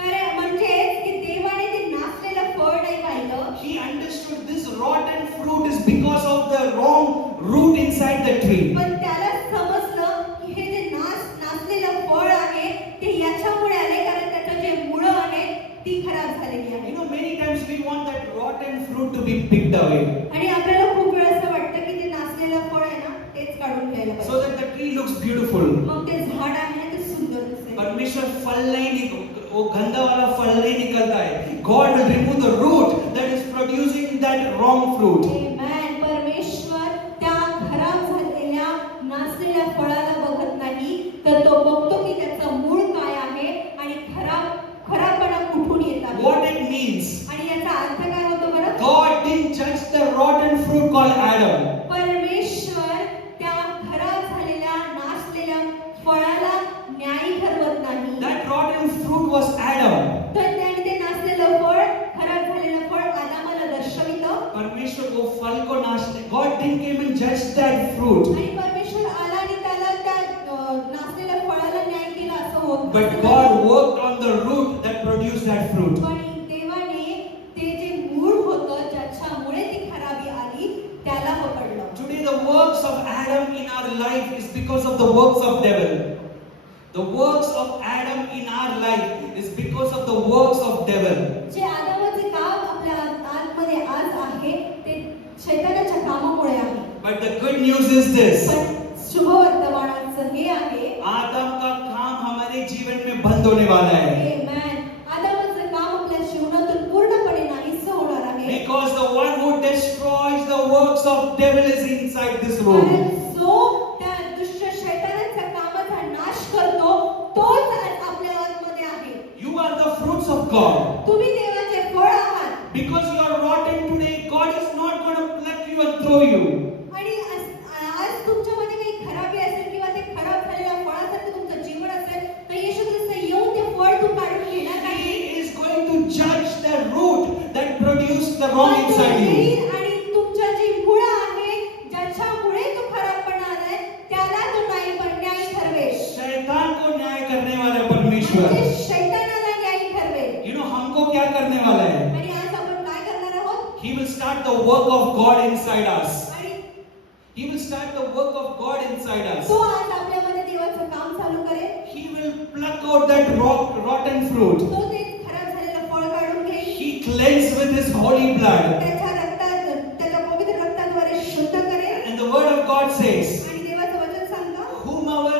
कारण म्हणजे की देवाने ते नासलेलं फळ नाही पाहिलं. He understood this rotten fruit is because of the wrong root inside the tree. पण त्याला समजलं की हे जे नासलेलं फळ आहे ते याच्यामुळे आले कारण त्याचं जे मुळं आहे ती खराब झालेली आहे. You know, many times we want that rotten fruit to be picked away आणि आपल्याला खूप वेळा असं वाटतं की ते नासलेलं फळ आहे ना तेच काढून घ्यायला so पाहिजे. that the tree looks beautiful. मग ते झाड आहे ना ते सुंदर दिसेल. परमेश्वर फल नहीं वो गंदा वाला फल नहीं निकलता है. God will remove the root that is producing that wrong fruit. Amen. परमेश्वर त्या खराब झालेल्या नासलेल्या फळाला बघत नाही तर तो बघतो की त्याचं मूळ काय आहे आणि खराबपणा कुठून येत आहे. What it means? आणि याचा अर्थ काय होतो बरं? God didn't judge the rotten fruit called Adam. परमेश्वर त्या खराब झालेल्या नासलेल्या फळाला न्याय ठरवत नाही. That rotten fruit was Adam. तर त्याने ते नासलेलं फळ खराब झालेलं फळ आदामाला दर्शवितं. परमेश्वर वो फल को नाश. God didn't came and judge that fruit. आणि परमेश्वर आला आणि त्याला त्या नासलेल्या फळाला न्याय केला असं होत नाही. But God worked on the root that produced that fruit. पण देवाने ते जे मूळ होतं ज्याच्यामुळे ती खराबी आली त्याला पकडलं. Today the works of Adam in our life is because of the works of devil. The works of Adam in our life is because of the works of devil. जे आदामाचे काम शैतानाच्या कामामुळे आहे. But the good news is this. पण शुभ वर्तमानाचं हे आहे, आदम का काम हमारे जीवन में बंद होने वाला है. Amen. आदामाचं काम आपल्या जीवनातून पूर्णपणे नाहीसं होणार आहे. Because the one who destroys the works of devil is inside this room. कारण जो त्या दुष्ट शैतानाच्या कामाचा नाश करतो तोच आज आपल्या आतमध्ये आहे. You are the fruits of God. तुम्ही देवाचे फळ आहात. Because you are rotten today, God is not going to pluck you and throw you. आणि आज तुमच्यामध्ये काही खराबी असेल किंवा ते खराब झालेल्या फळासारखं तुमचं जीवन असेल तर येशू ख्रिस्त येऊन ते फळ तू काढून घेणार नाही. He is going to judge the root that produced the wrong पण तो inside you. येईल आणि तुमच्या जी मुळं आहे ज्याच्यामुळे तो खराबपणा आलाय त्याला तो न्याय ठरवेल. शैतान को न्याय करने वाला परमेश्वर. म्हणजे शैतानाला न्याय ठरवेल. You know हमको क्या करने वाला है? आणि आज आपण काय करणार आहोत? He will start the work of God inside us. आणि He will start the work of God inside us. तो आज आपल्यामध्ये देवाचं काम चालू करेल. He will pluck out that rotten fruit. तो ते खराब झालेलं फळ काढून घेईल. He cleanses with His holy blood. त्याच्या रक्तात त्याच्या पवित्र रक्ताद्वारे शुद्ध करेल. And the word of God says, आणि देवाचं वचन सांगतं, whomever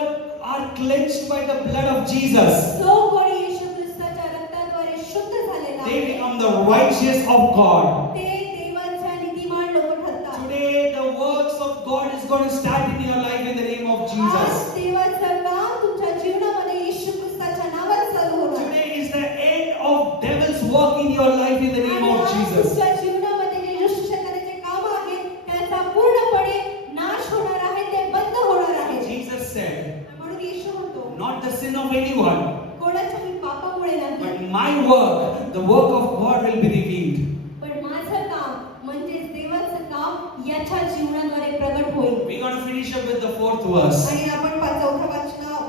are cleansed by the blood of Jesus, जो कोणी येशू ख्रिस्ताच्या रक्ताद्वारे शुद्ध झालेला they आहे become the righteous of God. ते देवाच्या नीतिमान लोक ठरतात. Today, the works of God is going to start in your life in the name of आज Jesus. देवाचं काम तुमच्या जीवनामध्ये येशू ख्रिस्ताच्या नावात चालू होणार. Today is the end of devil's work in your life in the name आणि of आज Jesus. तुमच्या जीवनामध्ये जे येशू शैतानाचे काम आहेत त्याचा पूर्णपणे नाश होणार आहे, ते बंद होणार आहे. Jesus said, म्हणून येशू म्हणतो, not the sin of anyone, कोणाच्याही पापामुळे नाही, but my work, the work of God will be revealed. पण माझं काम म्हणजे देवाचं काम याच्या जीवनाद्वारे प्रगट होईल. We're going to finish up with the 4th verse. आणि आपण चौथ्या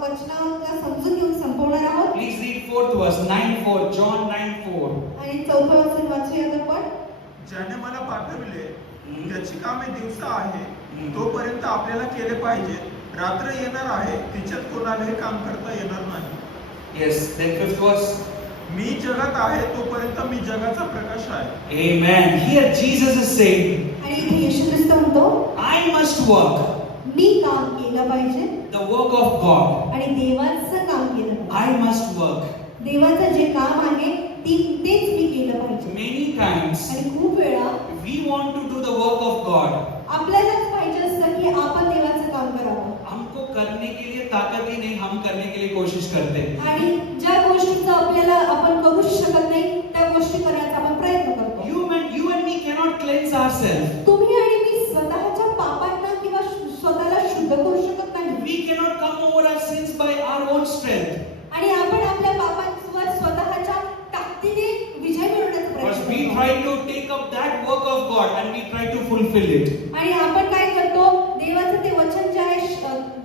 वचनाला समजून घेऊन संपवणार आहोत. Please read 4th verse, 9:4, John 9:4. आणि चौथं वचन वाचूयात आपण. ज्याने मला पाठविले त्याची कामे दिवसा आहे तोपर्यंत आपल्याला केले पाहिजे. रात्र येणार आहे तिच्यात कोणालाही काम करता येणार नाही. Yes, then 5th verse. मी जगात आहे तोपर्यंत मी जगाचा प्रकाश आहे. Amen. Here Jesus is saying, आणि इथे येशू ख्रिस्त म्हणतो, I must work मी काम केलं पाहिजे the work of God. आणि देवाचं काम केलं पाहिजे. I must work. देवाचं जे काम आहे तेच मी केलं पाहिजे. Many times आणि खूप वेळा we want to do the work of God. आपल्यालाच पाहिजे असतं की आपण देवाचं काम करावं. हमको करने के लिए ताकत ही नहीं, हम करने के लिए कोशिश करते हैं. आणि ज्या गोष्टीचं आपल्याला आपण करूच शकत नाही त्या गोष्टी करायचा आपण प्रयत्न करतो. You and me cannot cleanse ourselves. तुम्ही आणि मी स्वतःच्या पापांना किंवा स्वतःला शुद्ध करू शकत नाही. We cannot come over our sins by our own strength. आणि आपण आपल्या पापांवर स्वतःच्या ताकदीने विजय मिळवण्याचा Because प्रयत्न we करतो. try to take up that work of God and we try to fulfill it. आणि आपण काय करतो, देवाचं ते वचन जे आहे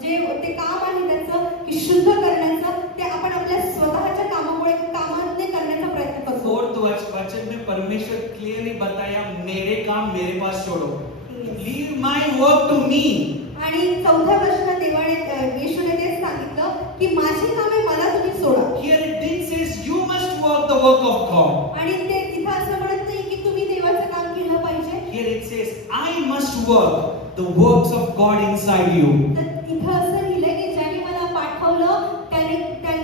जे ते काम आहे त्याचं की शुद्ध करण्याचं ते आपण आपल्या स्वतःच्या कामाने करण्याचा प्रयत्न करतो. 4th वचन में परमेश्वर क्लियरली बताया, मेरे काम मेरे पास छोड़ो. Leave my work to me. आणि चौथ्या वचनात येशूने तेच सांगितलं की माझी कामे मला तुम्ही सोडा. Here it didn't says you must work the work of God. आणि ते तिथं असं म्हणत नाही की तुम्ही देवाचं काम केलं पाहिजे. Here it says I must work the works of God inside you. तर इथं असं लिहिलंय की ज्याने मला पाठवलं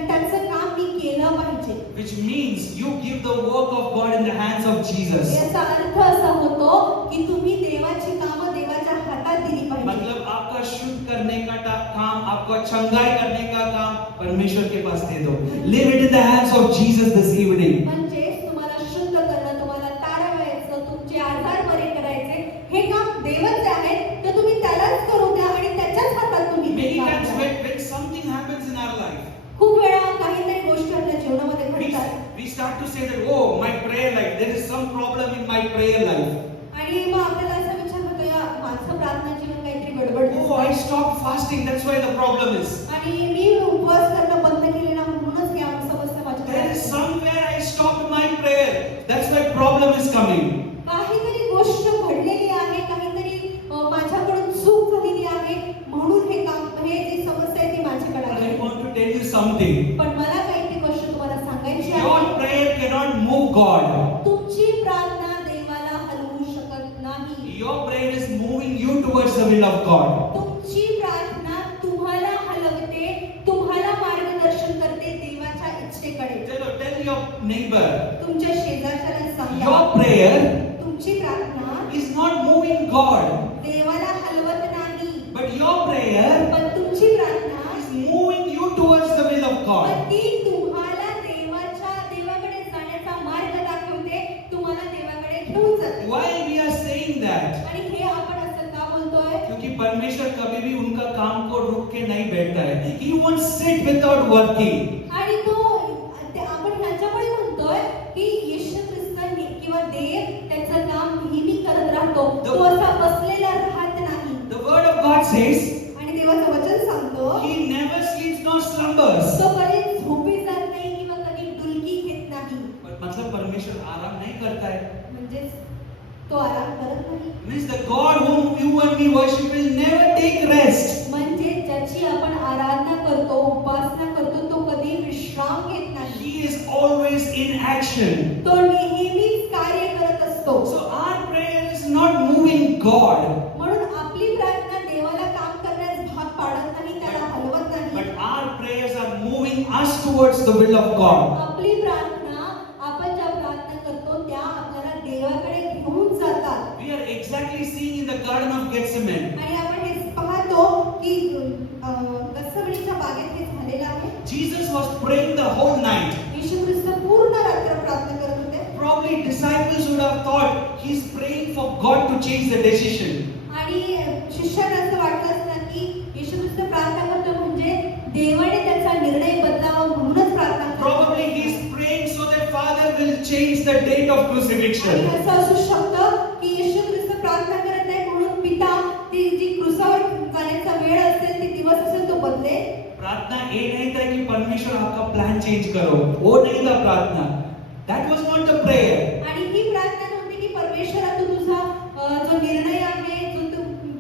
त्यांचं काम मी केलं पाहिजे. Which means you give the work of God in the hands of Jesus. याचा अर्थ असा होतो की तुम्ही देवाची कामं देवाच्या हातात दिली पाहिजे. मतलब आपका शुद्ध करने का काम, आपका चंगाई करने का काम परमेश्वर के पास दे दो. Leave it in the hands of Jesus this evening. म्हणजे तुम्हाला शुद्ध करणं, तुम्हाला तारवायचं, तुमचे आजार बरे करायचे हे काम देवाचे आहे, तर तुम्ही त्यालाच करू द्या आणि त्याच्याच हातात तुम्ही हे Many काम times करा. when something happens in our life, खूप वेळा काहीतरी गोष्टी आपल्या जीवनामध्ये घडतात we start to say that, oh, my prayer life, there is some problem in my prayer life. आणि मग आपल्याला असा विचार होतो या माझं प्रार्थना जीवन काहीतरी गडबड Oh, I stopped fasting, that's why the problem is. आणि मी उपवास करणं बंद केले ना म्हणूनच या समस्या माझ्या There is somewhere I stopped my prayer, that's why problem is coming. काहीतरी गोष्ट घडलेली आहे, काहीतरी माझ्याकडून चूक झालेली आहे म्हणून हे काम हे जी समस्या आहे ती माझ्याकडे I आली. want to tell you something. पण मला काहीतरी गोष्ट तुम्हाला सांगायची Your आहे. prayer cannot move God. तुमची प्रार्थना देवाला हलवू शकत नाही. Your prayer towards the will of God. तुमची प्रार्थना तुम्हाला हलवते, तुम्हाला मार्गदर्शन करते देवाच्या इच्छेकडे. Tell your neighbor, तुमच्या शेजारच्याला सांगा, your prayer तुमची प्रार्थना is not moving God, देवाला हलवत नाही, but your prayer पण तुमची प्रार्थना is moving you towards the will of God. पण ती तुम्हाला देवाकडे जाण्याचा मार्ग दाखवते, तुम्हाला देवाकडे घेऊन जाते. Why we are saying that? आणि हे आपण असं का बोलतोय? क्योंकि परमेश्वर कभी भी उनका काम को रुक के नहीं बैठता है. He won't sit without working. आणि आपण ह्याच्यामुळे म्हणतोय की येशू ख्रिस्तांनी किंवा देव त्याचं काम नेहमी करत राहतो, तो असा बसलेला राहत नाही. The word of God says आणि देवाचं वचन सांगतो He never sleeps nor slumbers. तो कधी झोपी जात नाही किंवा कधी डुलकी घेत नाही. मतलब परमेश्वर आराम नहीं करता है. म्हणजे तो आराम करत नाही. Means the God whom you and me worship will never take rest. म्हणजे ज्याची आपण आराधना करतो, उपासना करतो, तो कधी विश्राम घेत नाही. He is always in action. तो नेहमीच कार्य करत असतो. So our prayer is not moving God, म्हणून आपली प्रार्थना देवाला काम करण्यास भाग पाडत नाही, त्याला हलवत नाही. but our prayers are moving us towards the will of God. आपली प्रार्थना, आपण ज्या प्रार्थना करतो त्या आपल्याला देवाकडे घेऊन जातात. We are exactly seeing in the Garden of Gethsemane. आणि आपण हे पाहतो की गत्सेमनेच्या बागेत हे झालेलं आहे. Jesus was praying the whole night. येशू ख्रिस्त पूर्ण रात्र प्रार्थना करत होते. Probably disciples would have thought he's praying for God to change the decision. आणि शिष्याला असं वाटलं असतं की येशू ख्रिस्त प्रार्थना करतो म्हणजे देवाने त्याचा निर्णय बदलावा म्हणूनच प्रार्थना करतो. Probably he's praying so that Father will change the date of crucifixion. आणि असं असू शकतं की येशू ख्रिस्त प्रार्थना करत आहे म्हणून पिता ती जी क्रूसावर जाण्याचा वेळ असेल, ती दिवस असेल, तो बदले. प्रार्थना ये नहीं था कि परमेश्वर आपका प्लान चेंज करो, वो नहीं था प्रार्थना. That was not the prayer. आणि ही प्रार्थना नव्हती की परमेश्वरा तू तुझा जो निर्णय आहे,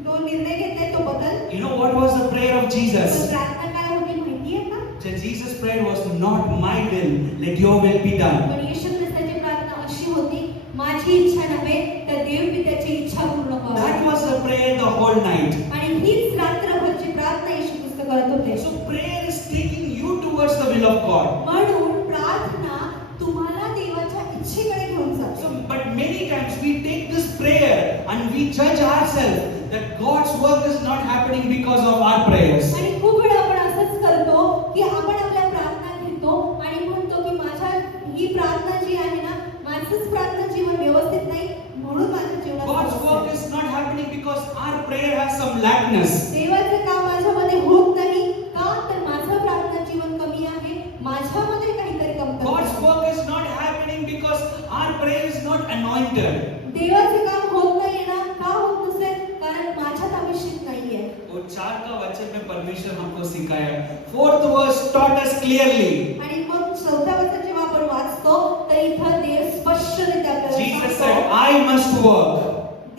तो निर्णय घेतलाय तो बदल. You know what was the prayer of तर Jesus? प्रार्थना काय होती माहितीये का? So Jesus' prayer was not my will, let your will be done. पण येशू ख्रिस्ताची प्रार्थना अशी होती, माझी इच्छा नव्हे तर देव पित्याची इच्छा पूर्ण That व्हावी. was the prayer the whole night. आणि हीच रात्रभरची प्रार्थना येशू ख्रिस्त करत होते. So prayer is taking you towards the will of God. म्हणून प्रार्थना तुम्हाला देवाच्या इच्छेकडे घेऊन जाते. So, but many times we take this prayer and we judge ourselves that God's work is not happening because of our prayers. आणि खूप वेळा आपण असंच करतो की आपण आपल्या प्रार्थना घेतो आणि म्हणतो की माझ्या ही प्रार्थना जी आहे ना, माझंच प्रार्थना जीवन व्यवस्थित नाही म्हणून माझ्या जीवनात God's समस्या work आहे. is not happening because our prayer has some lackness. देवाचं काम माझ्यामध्ये होत नाही का तर माझं प्रार्थना जीवन कमी आहे, माझ्यामध्ये काहीतरी कमतरता God's आहे. work is not happening because our prayer is not anointed. देवाचं काम होत नाहीये ना, का होत नसेल? कारण माझ्यात अभिषेक नाहीये. वो 4 का वचन में परमेश्वर हमको सिखाया. 4th verse taught us clearly. आणि मग 4थ्या वचन जेव्हा आपण वाचतो तर इथं देव स्पष्टरित्या आपल्याला Jesus सांगतो, said, I must work.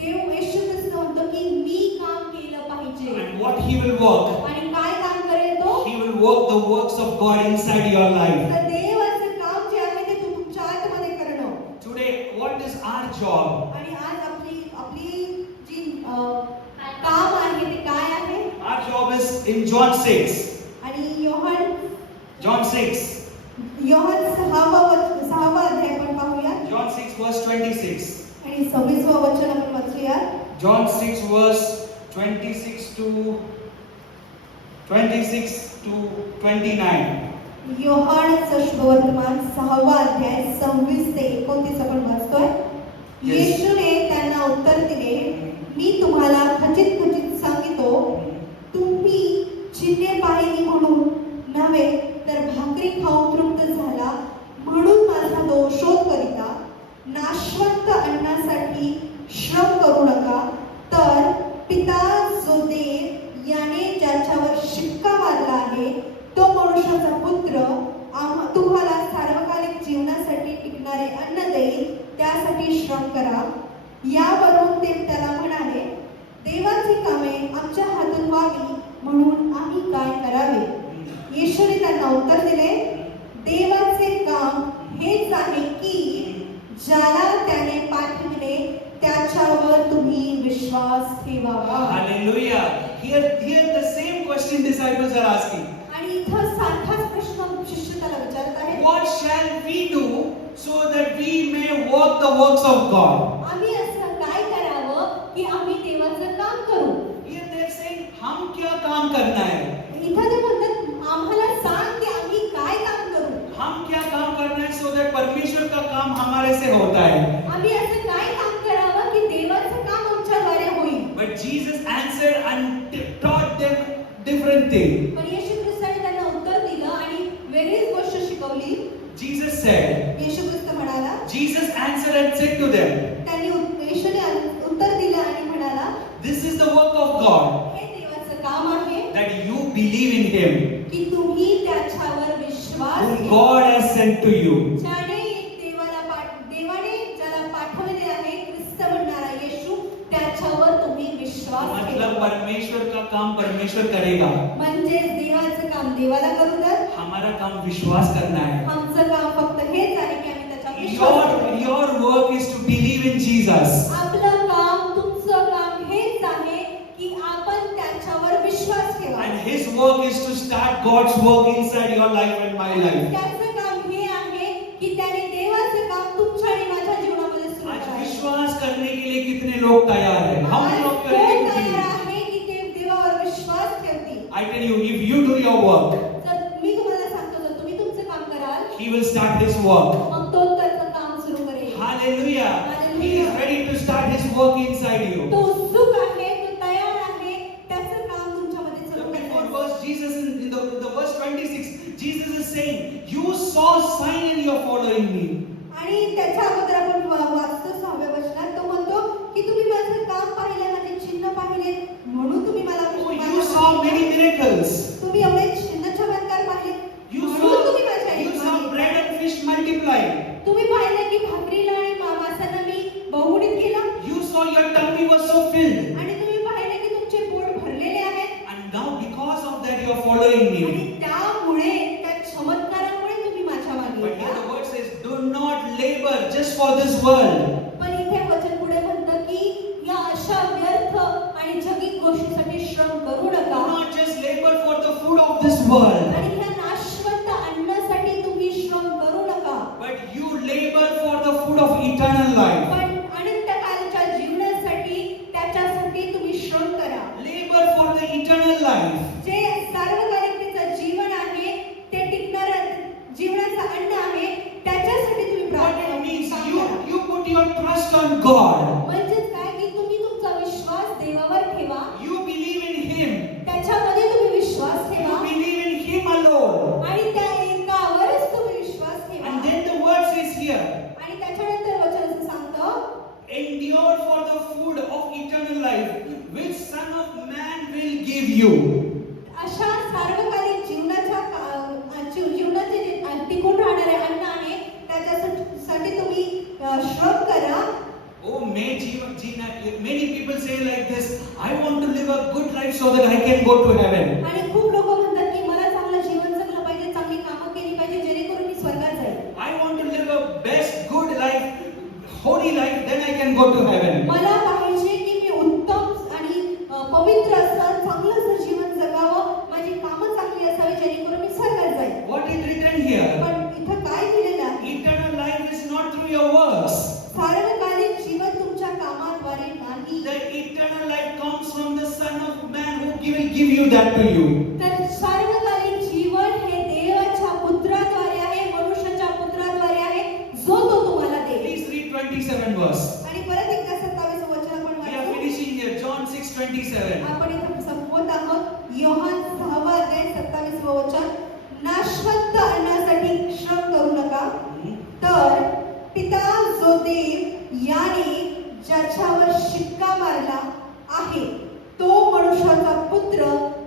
देव येशू ख्रिस्त म्हणतो की मी काम केलं पाहिजे. And what he will work? आणि काय काम करेल तो? He will work the works of God inside your life. तर देवाचं काम जे आहे ते तू तुमच्या आतमध्ये करणं. Today, what is our job? आणि आज आपली आपली जी काम आहे ते काय आहे? Our job is in John 6. आणि योहान John 6. 6वा अध्याय आपण पाहूया. John 6 verse 26. आणि 26वा वचन आपण वाचूया. John 6 verse 26 to 29. योहानचं शुभवर्तमान 6वा अध्याय 26 ते 29 आपण वाचतोय. Yes. येशूने त्यांना उत्तर दिले, मी तुम्हाला खचित सांगितो, तुम्ही चिन्हे पाहिली म्हणून नव्हे तर भाकरी खाऊन तृप्त झाला म्हणून माझा शोध करिता. नाशवंत अन्नासाठी श्रम करू नका, तर पिता जो देव याने ज्याच्यावर शिक्का मारला आहे तो मनुष्याचा पुत्र तुम्हाला सार्वकालिक जीवनासाठी टिकणारे अन्न देईल, त्यासाठी श्रम करा. यावरून ते त्याला म्हणाले, देवाची कामे आमच्या हातून व्हावी म्हणून आम्ही काय करावे? येशूने त्यांना उत्तर दिले, देवाचे काम हेच आहे की ज्याला त्याने पाठविले त्याच्यावर तुम्ही विश्वास ठेवावा. Hallelujah. Here the same question disciples are asking. आणि इथं सारखाच प्रश्न शिष्य त्याला विचारत आहेत. What shall we do so that we may work the works of God? आम्ही असं काय करावं की आम्ही देवाचं काम करू. Here they are saying, हम क्या काम करना है? इथं ते म्हणतात आम्हाला सांग की आम्ही काय काम करू. हम क्या काम करना है so that परमेश्वर का काम हमारे से होता है. आम्ही असं काय काम करावं की देवाचं काम आमच्याद्वारे होईल. But Jesus answered and taught them different thing. पण येशू ख्रिस्ताने त्यांना उत्तर दिलं आणि वेगळीच गोष्ट शिकवली. Jesus said, येशू ख्रिस्त म्हणाला, Jesus answered and said to them, त्यांनी येशूने उत्तर दिलं आणि म्हणाला, this is the work of God, हे देवाचं काम आहे that you believe in Him, की तुम्ही त्याच्यावर विश्वास whom ठेवा. God has sent to you. ज्याने देवाने ज्याला पाठवले आहे ख्रिस्त म्हणणारा येशू त्याच्यावर तुम्ही विश्वास मतलब ठेवा. परमेश्वर का काम परमेश्वर करेगा. म्हणजे देवाचं काम देवाला करू द्या. हमारा काम विश्वास करना है. आमचं काम फक्त हेच आहे की आम्ही त्याच्यावर विश्वास ठेवू. Your work is to believe in Jesus. आपलं काम तुमचं काम हेच आहे की आपण त्याच्यावर विश्वास ठेवा. And His work is to start God's work inside your life and my life. त्याचं काम हे आहे की त्याने देवाचं काम तुमच्या आणि माझ्या जीवनामध्ये सुरू आज करायचं. विश्वास करने के लिए कितने लोग तैयार हैं? How many of you are कोण ready to तयार believe? आहे की ते देवावर विश्वास ठेवतील. I tell you, if you do your work, जर मी तुम्हाला सांगतो जर तुम्ही तुमचं काम कराल He will start His work. मग तो त्याचं काम सुरू करेल. Hallelujah. He Hallelujah. is ready to start His work inside you. तो उत्सुक आहे, तो तयार आहे, त्याचं काम तुमच्यामध्ये The सुरू before करायचं. verse, Jesus in the verse 26, Jesus is saying, you saw sign and you are following me. आणि त्याच्या अगोदर आपण वाचतो 6व्या वचनात तो म्हणतो की तुम्ही माझं काम पाहिलं, माझे चिन्ह पाहिले म्हणून तुम्ही मला Oh, विश्वास you saw ठेवला. many miracles. तुम्ही एवढे चिन्ह चमत्कार पाहिले You म्हणून तुम्ही माझ्या you saw ऐकून bread and fish multiplied. तुम्ही पाहिलं की भाकरीला आणि मांसाला मी बहुगुणित केलं. You saw your tummy was so filled. आणि तुम्ही पाहिले की तुमचे पोट भरलेले आहे. And now because of that you are following आणि me. त्यामुळे त्या चमत्कारामुळे तुम्ही माझ्या मागे But here येता. the word says, do not labor just for this world. पण इथे वचन पुढे म्हणतं की या अशा व्यर्थ आणि जगिक गोष्टीसाठी श्रम करू Do नका. not just labor for the food of this world. आणि ह्या नाशवंत अन्नासाठी तुम्ही श्रम करू नका. But you labor for the food of eternal life. पण अनंतकालच्या जीवनासाठी त्याच्यासाठी तुम्ही श्रम करा. Labor for the eternal life. जे सार्वकालिकतेचं जीवन आहे ते टिकणारं जीवनाचं अन्न आहे त्याच्यासाठी तुम्ही What प्रार्थना it means, काम you करा. put your trust on God. म्हणजेच काय की तुम्ही तुमचा विश्वास देवावर ठेवा. You believe in Him. त्याच्यामध्ये तुम्ही विश्वास You ठेवा believe in Him alone. आणि त्या एकावरच तुम्ही विश्वास ठेवा. And then the word says here, आणि त्याच्यानंतर वचन असं सांगतं endure for the food of eternal life, which Son of Man will give you. अशा सार्वकालिक जीवनाचे जे टिकून राहणारे अन्न आहे त्याच्यासाठी तुम्ही श्रम करा. Oh, many people say like this, I want to live a good life so that I can go to heaven. आणि खूप लोक म्हणतात की मला चांगलं जीवन जगलं पाहिजे, चांगली कामं केली पाहिजे जेणेकरून मी स्वर्गात जाईल. I want to live a best, good life, holy life, then I can go to heaven. मला पाहिजे की मी उत्तम आणि पवित्र असं चांगलं असं जीवन जगावं, माझी कामं चांगली असावी जेणेकरून मी स्वर्गात जाईल. What is written here? पण इथं काय दिलेलं आहे? Eternal life is not through your works. सार्वकालिक जीवन तुमच्या कामाद्वारे नाही. The eternal life comes from the Son of Man who will give you that to you. तर सार्वकालिक जीवन हे देवाच्या पुत्राद्वारे आहे, मनुष्याच्या पुत्राद्वारे आहे, जो तो तुम्हाला देईल. Please read 27 verse. आणि परत एकदा 27 वचन आपण We are वाचू. finishing here. John 6:27. आपण इथं संपवत आहोत. योहान 6वा अध्याय 27व वचन. नाशवंत अन्नासाठी श्रम करू नका, तर पिता जो देव याने ज्याच्यावर शिक्का मारला आहे तो मनुष्याचा पुत्र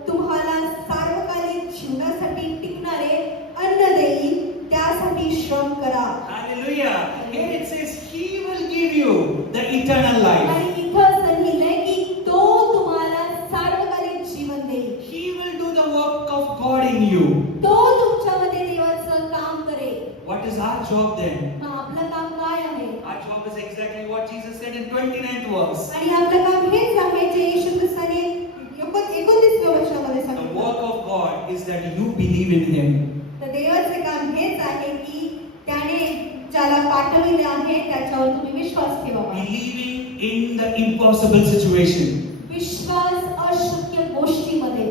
तुम्हाला सार्वकालिक जीवनासाठी टिकणारे अन्न देईल, त्यासाठी श्रम करा. Hallelujah. Here it says He will give you the eternal life. आणि इथं सांगितलंय की तो तुम्हाला सार्वकालिक जीवन देईल. He will do the work of God in you. तो तुमच्यामध्ये देवाचं काम करेल. What is our job then? मग आपलं काम काय आहे? Our job is exactly what Jesus said in 29th verse. आणि आपलं काम हेच आहे जे येशू ख्रिस्ताने work of God is that you believe in Him. तर देवाचे काम हेच आहे की त्याने ज्याला पाठविले आहे त्याच्यावर तुम्ही विश्वास ठेवावा. Believing in the impossible situation. विश्वास अशक्य गोष्टीमध्ये.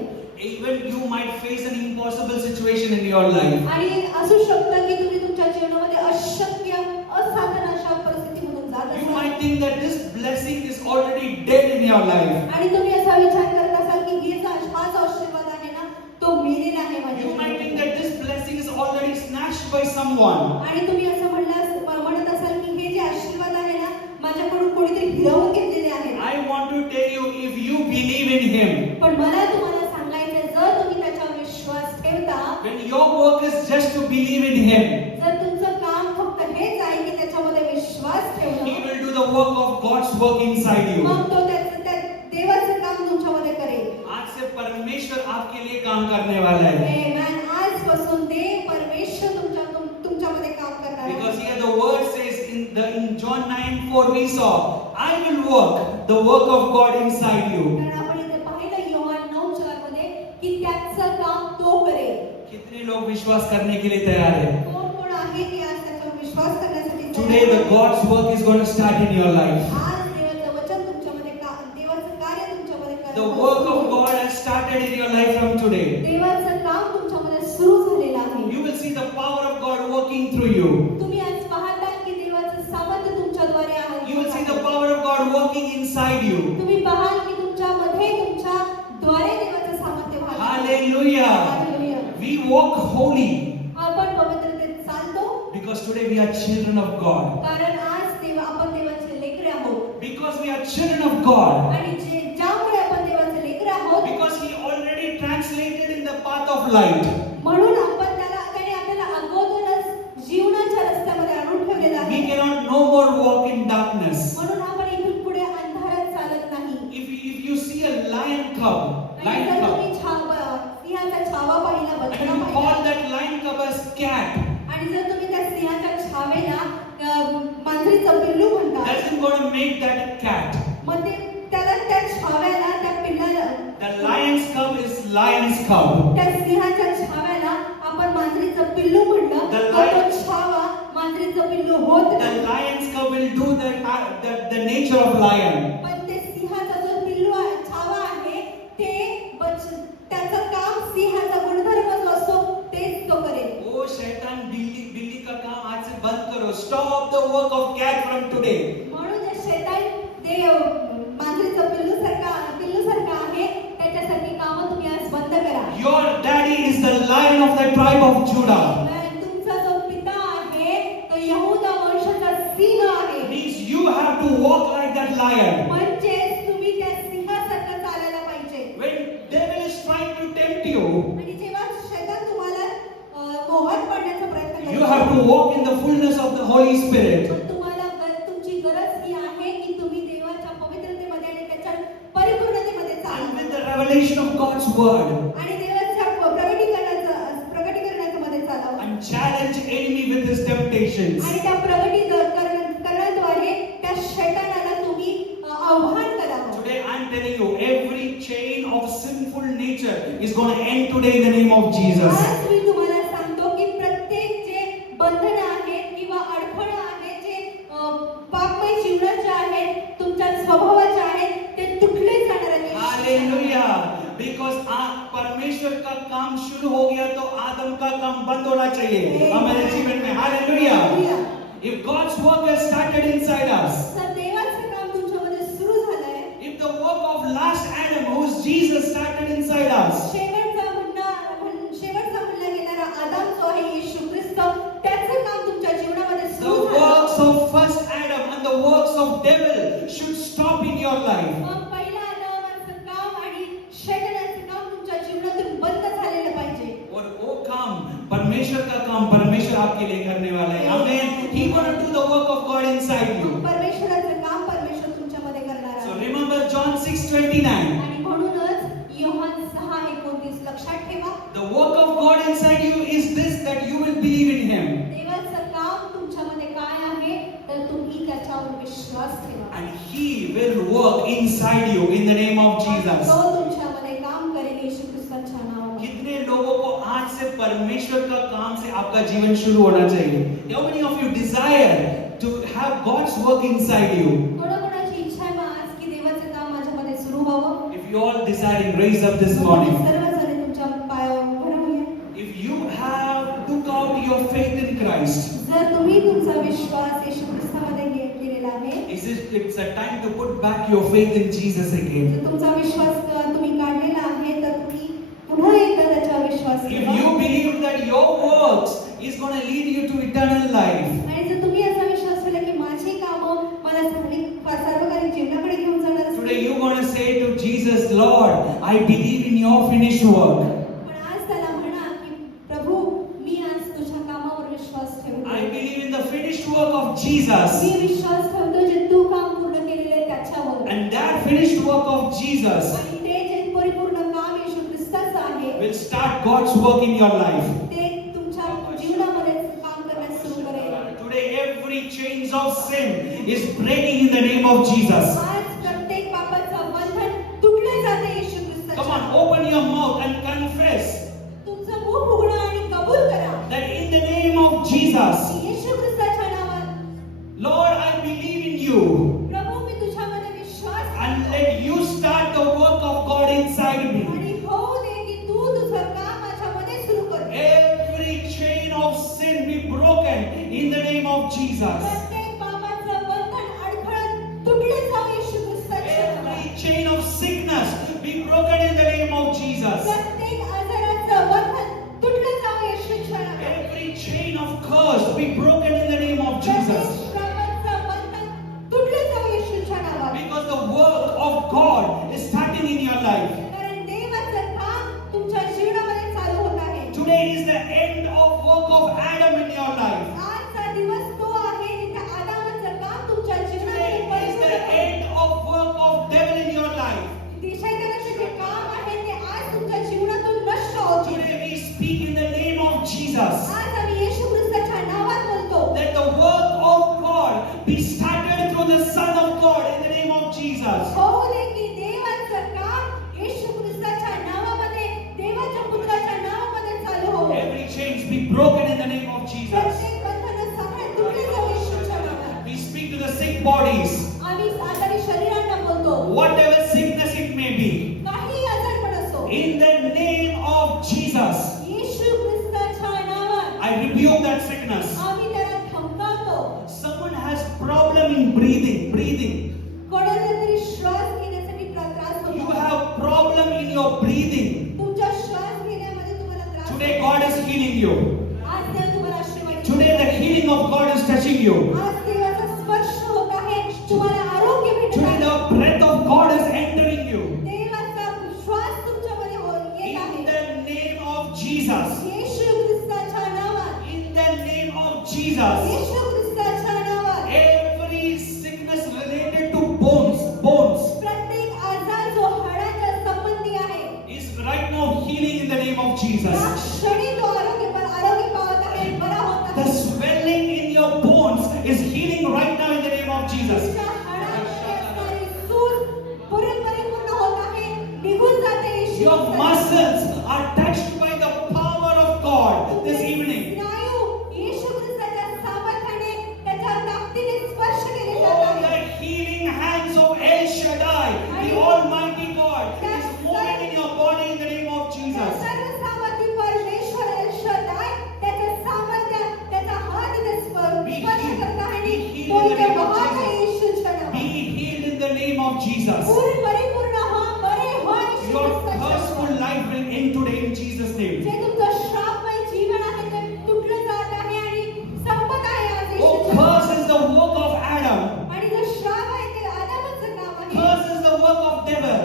Even you might face an impossible situation in your life. आणि असू शकतं की तुम्ही तुमच्या जीवनामध्ये अशक्य असाधारण अशा परिस्थितीमधून जात You असाल. might think that this blessing is already dead in your life. आणि तुम्ही असा विचार करत असाल की हा जो आशीर्वाद आहे ना तो मेलेला आहे माझ्या You might think जीवनामध्ये. that this blessing is already snatched by someone. आणि तुम्ही असं म्हणत असाल की हे जे आशीर्वाद आहे ना माझ्याकडून कोणीतरी हिरावून घेतलेले आहेत. I want to tell you, if you believe in Him, पण मला तुम्हाला सांगायचं जर तुम्ही त्याच्यावर विश्वास ठेवता, when your work is just to believe in Him, जर तुमचं काम फक्त हेच आहे की त्याच्यामध्ये विश्वास He ठेवणं, will do the work of God's work inside you. मग तो त्या देवाचं काम तुमच्यामध्ये करेल. आज से परमेश्वर आपके लिए काम करने वाला है. Amen. आजपासून देव परमेश्वर तुमच्यामध्ये काम करणार आहे. Because here the word says in John 9:4 we saw, I will work the work of God inside you. कारण आपण इथे पाहिलं योहान 9:4 मध्ये की त्याचं काम तो करेल. कितने लोग विश्वास करने के लिए तैयार हैं? कोण आहे की आज त्याच्यावर विश्वास करण्यासाठी Today the God's work is going to start in your life. आज देवाचं वचन तुमच्यामध्ये देवाचं कार्य तुमच्यामध्ये The work of God has started in your life from today. देवाचं काम तुमच्यामध्ये सुरू झालेलं आहे. You will see the power of God working through you. तुम्ही आज पाहता की देवाचं सामर्थ्य तुमच्याद्वारे आहे. You will see the power of God working inside you. तुम्ही पाहाल की तुमच्यामध्ये तुमच्याद्वारे देवाचं सामर्थ्य वाहतं. Hallelujah. Hallelujah. We walk holy आपण पवित्रतेत चालतो because today we are children of God. कारण आज आपण देवाचे लेकरे आहोत. Because we are children of God. आणि ज्यामुळे आपण देवाचे लेकरे आहोत Because He already translated in the path of light. म्हणून त्याने आपल्याला अगोदरच जीवनाच्या रस्त्यामध्ये आणून ठेवलेलं We आहे. cannot no more walk in darkness. म्हणून आपण इथून पुढे अंधारात चालत नाही. If you see a lion cub, आणि जर तुम्ही सिंहाचा छावा पाहिला, and बछडा you call पाहिला, that lion cub as cat, आणि जर तुम्ही त्या सिंहाच्या छावेला मांजरीचं पिल्लू म्हणता, that's not going to make that cat. मग त्याला त्या छाव्याला त्या पिल्लाला The lion's cub is lion's cub. त्या सिंहाच्या छाव्याला आपण मांजरीचं पिल्लू म्हणलं The तर तो छावा मांजरीचं पिल्लू होत The नाही. lion's cub will do the nature of lion. पण ते सिंहाचा जो पिल्लू आहे, छावा आहे, त्याचं काम सिंहाचा गुणधर्म जो असतो तेच तो करेल. Oh शैतान, बिल्ली का काम आज से बंद करो. Stop the work of cat from today. म्हणून जे शैतान ते मांजरीचं पिल्लू सारखं आहे त्याच्यासारखी कामं तुम्ही आज बंद करा. Your daddy is the lion of the tribe of Judah. तुमचा जो पिता आहे तो यहूदा वंशाचा सिंह आहे. Means you have to walk like that lion. म्हणजे तुम्ही त्या सिंहासारखं चालायला पाहिजे. When devil is trying to tempt you, आणि जेव्हा शैतान तुम्हाला मोहात पाडण्याचा प्रयत्न करतो, you have to walk in the fullness of the Holy Spirit. पण तुम्हाला तुमची गरज ही आहे की तुम्ही देवाच्या पवित्रतेमध्ये आणि त्याच्या परिपूर्णतेमध्ये And चाला. with the revelation of God's word, आणि देवाच्या प्रगटीकरणाच्या मध्ये चालावं. and challenge enemy with his temptations. आणि त्या करण्याद्वारे त्या शैतानाला तुम्ही आव्हान करावं. Today I'm telling you, every chain of sinful nature is going to end today in the name of Jesus. आज मी तुम्हाला सांगतो की प्रत्येक जे बंधन आहेत किंवा अडथळं आहेत जे पापमय जीवनाचे आहेत, तुमच्या स्वभावाचे आहेत, ते तुटले जाणार आहेत. Hallelujah. Because परमेश्वर का काम शुरू हो गया तो आदम का काम बंद होना चाहिए हमारे जीवन में. Hallelujah. If God's work has started inside us, तर देवाचं काम तुमच्यामध्ये सुरू झालंय. if the work of last Adam, who's Jesus, started inside us, शेवटचा म्हणला गेणारा आदाम जो आहे येशू ख्रिस्त, त्याचं काम तुमच्या जीवनामध्ये the सुरू झालं. works of first Adam and the works of devil should stop in your life. मग पहिला आदामाचं काम आणि शैतानाचं काम तुमच्या जीवनातून बंद झालेलं पाहिजे. और वो काम परमेश्वर का काम परमेश्वर आपके लिए करने वाला है. Amen. He gonna do the work of God inside you. परमेश्वराचं काम परमेश्वर तुमच्यामध्ये करणार So आहे. remember John 6:29. आणि म्हणूनच योहान 6:29 लक्षात ठेवा. The work of God inside you is this, that you will believe in Him. देवाचं काम तुमच्यामध्ये काय आहे तर तुम्ही त्याच्यावर विश्वास ठेवा. And He will work inside you in the name of Jesus. तो तुमच्यामध्ये काम करेल येशू ख्रिस्ताच्या नावामध्ये. से परमेश्वर का काम से आपका जीवन शुरू होना चाहिए. How many of you desire to have God's work inside you? कोणाकोणाची इच्छा आहे मग आज की देवाचं काम माझ्यामध्ये सुरू व्हावं? If you all desiring, raise up this morning. सर्वजण तुमच्या पायावर उभं राहूया. If you have took out your faith in Christ, जर तुम्ही तुमचा विश्वास येशू ख्रिस्तामध्ये केलेला आहे, it's a time to put back your faith in Jesus again. जर तुमचा विश्वास तुम्ही काढलेला आहे तर तुम्ही पुन्हा एकदा त्याच्यावर विश्वास If ठेवा. you believe that your works is going to lead you to eternal life, आणि जर तुम्ही असा विश्वास केला की माझी कामं मला सार्वकालिक जीवनाकडे घेऊन जाणार असतील, today you're going to say to Jesus, Lord, I believe in your finished work. पण आज त्याला म्हणा की प्रभू मी आज तुझ्या कामावर विश्वास I ठेवतो. believe in the finished work of Jesus. मी विश्वास ठेवतो जे तू काम पूर्ण केलेले आहे त्याच्यावर. And that finished work of Jesus आणि ते जे परिपूर्ण काम येशू ख्रिस्ताचं आहे will start God's work in your life. ते तुमच्या जीवनामध्ये काम करण्यास सुरू करेल. Today every chains of sin is breaking in the name of Jesus. आज प्रत्येक पापाचं बंधन तुटले जाते येशू Come ख्रिस्ताच्या. on, open your mouth and confess तुमचं मुख उघडा आणि कबूल करा that in the name of Jesus, की येशू ख्रिस्ताच्या नावात Lord, I believe in you. Prabhu me तुझ्यामध्ये Vishwas And करतो. let you start the work of God inside me. आणि होऊ दे की तू तुझं काम माझ्यामध्ये सुरू कर. Every chain of sin be broken in the name of Jesus. प्रत्येक पापाचं बंधन अडखळत तुटले जाऊ येशू ख्रिस्ताच्या नावात. Every chain of sickness be broken in the name of Jesus. प्रत्येक आजाराचं बंधन तुटले जाऊ येशूच्या नावात. Every chain of curse be broken in the name of Jesus. प्रत्येक श्रापाचं बंधन तुटले जाऊ येशूच्या नावात. Because the work of God is starting in your life. कारण देवाचं काम तुमच्या जीवनामध्ये चालू होत आहे. Today is the end of work of Adam in your life. आजचा दिवस तो आहे जिथे आदामाचं काम तुमच्या जीवनामध्ये Today is the परिपूर्ण होतं. end of work of devil in your life. शैतानाचे जे काम आहे ते आज तुमच्या जीवनातून नष्ट होतील. Today we speak in the name of Jesus. आज आम्ही येशू ख्रिस्ताच्या नावात बोलतो. Let the work of God be started through the Son of God in the name of Jesus. होऊ दे की देवाचं काम येशू ख्रिस्ताच्या नावामध्ये, देवाच्या पुत्राच्या नावामध्ये चालू हो. Every chains be broken in the name of Jesus. प्रत्येक बंधन सगळे तुटले जाऊ येशूच्या नावात. We speak to the sick bodies. आम्ही आजारी शरीरांना बोलतो. Whatever sickness it may be. काही आजारपण असो, In the name of Jesus. येशू ख्रिस्ताच्या नावात I rebuke that sickness. आम्ही त्याला धमकावतो. Someone has problem in breathing. कोणाला तरी श्वास घेण्यासाठी त्रास You होतो. have problem in your breathing. तुमच्या श्वास घेण्यामध्ये तुम्हाला त्रास Today होतो. God is healing you. आज देव तुम्हाला आशीर्वाद देतो. Today the healing of God is touching you. आज देवाचा स्पर्श होत आहे. तुम्हाला आरोग्य भेटत Today आहे. the breath of God is entering you. देवाचा श्वास तुमच्यामध्ये येत In आहे. the name of Jesus. येशू ख्रिस्ताच्या नावात, In the name of Jesus. येशू ख्रिस्ताच्या नावात Every sickness related to bones प्रत्येक आजार जो हाडाच्या संबंधी आहे is right now healing in the name of त्या Jesus. क्षणी तो आरोग्य पावत आहे, बरा होत The आहे. swelling in your bones is healing right now in the name of Jesus. तुमच्या हाडांमध्ये असणारी सूज परिपूर्ण होत आहे, निघून जाते येशू Your ख्रिस्ताच्या muscles are touched by the power of God this evening. स्नायू येशू ख्रिस्ताच्या सामर्थ्याने, त्याच्या ताकदीने स्पर्श केले Oh, जात the आहे. healing hands of El Shaddai, the Almighty God, is moving in your body in the name of Jesus. सर्वसामर्थी परमेश्वर El Shaddai, त्याच्या सामर्थ्यात, त्याचा हात इथे स्पर्श करत आहे आणि तो इथे वाहत आहे येशूच्या Be नावात. healed in the name of Jesus. परिपूर्ण हो, बरे हो येशू Your ख्रिस्ताच्या curseful नावात. life will end today in Jesus' name. जे तुमचं श्रापमय जीवन आहे ते तुटलं जात आहे आणि संपत आहे आज Oh, येशूच्या नावात. curse is the work of Adam. आणि जो श्राप आहे ते आदामाचं काम आहे. Curse is the work of devil.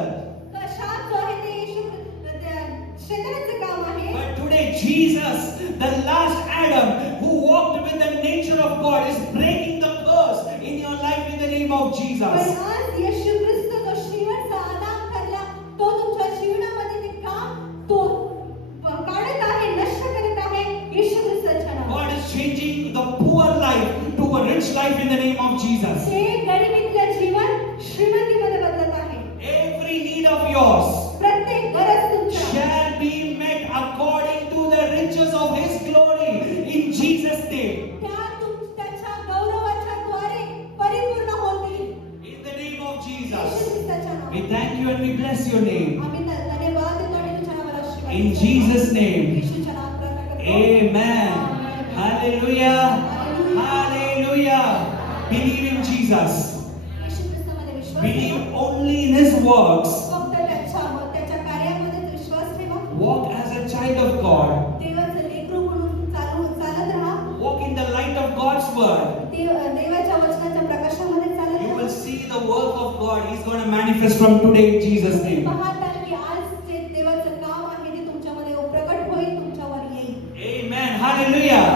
तर श्राप जो आहे ते शैतानाचं काम आहे. But today Jesus, the last Adam who walked with the nature of God, is breaking the curse in your life in the name of पण Jesus. आज येशू ख्रिस्त जो शेवटचा आदाम ठरला, तो तुमच्या जीवनामध्ये ते काम तो काढत आहे, नष्ट करत आहे येशू ख्रिस्ताच्या नावात. God is changing the poor life to a rich life in the name of Jesus. हे गरिबीतलं जीवन श्रीमंतीमध्ये बदलत आहे. Every need of yours प्रत्येक गरज तुमच्या shall be met according to the riches name. त्याच्या गौरवाच्या द्वारे परिपूर्ण होतील. In the name of Yeshu Jesus. ख्रिस्ताच्या नावात. We thank you and we bless your name. आम्ही धन्यवाद देतो आणि तुझ्या नावाला आशीर्वाद In देतो. Jesus' name. येशूच्या नावात प्रार्थना करतो. Amen. Amen. Hallelujah. Hallelujah. Believe in Jesus. Yeshu ख्रिस्तामध्ये Vishwas Believe ठेवा. only in His works. फक्त त्याच्या कार्यामध्ये विश्वास ठेवा. Walk as a child of God. देवाचं लेकरू म्हणून चालत राहा. Walk in the light of God's word. देवाच्या वचनाच्या प्रकाशामध्ये चालत You राहा. will see the work of God. He's going to manifest from today in Jesus' name. पहा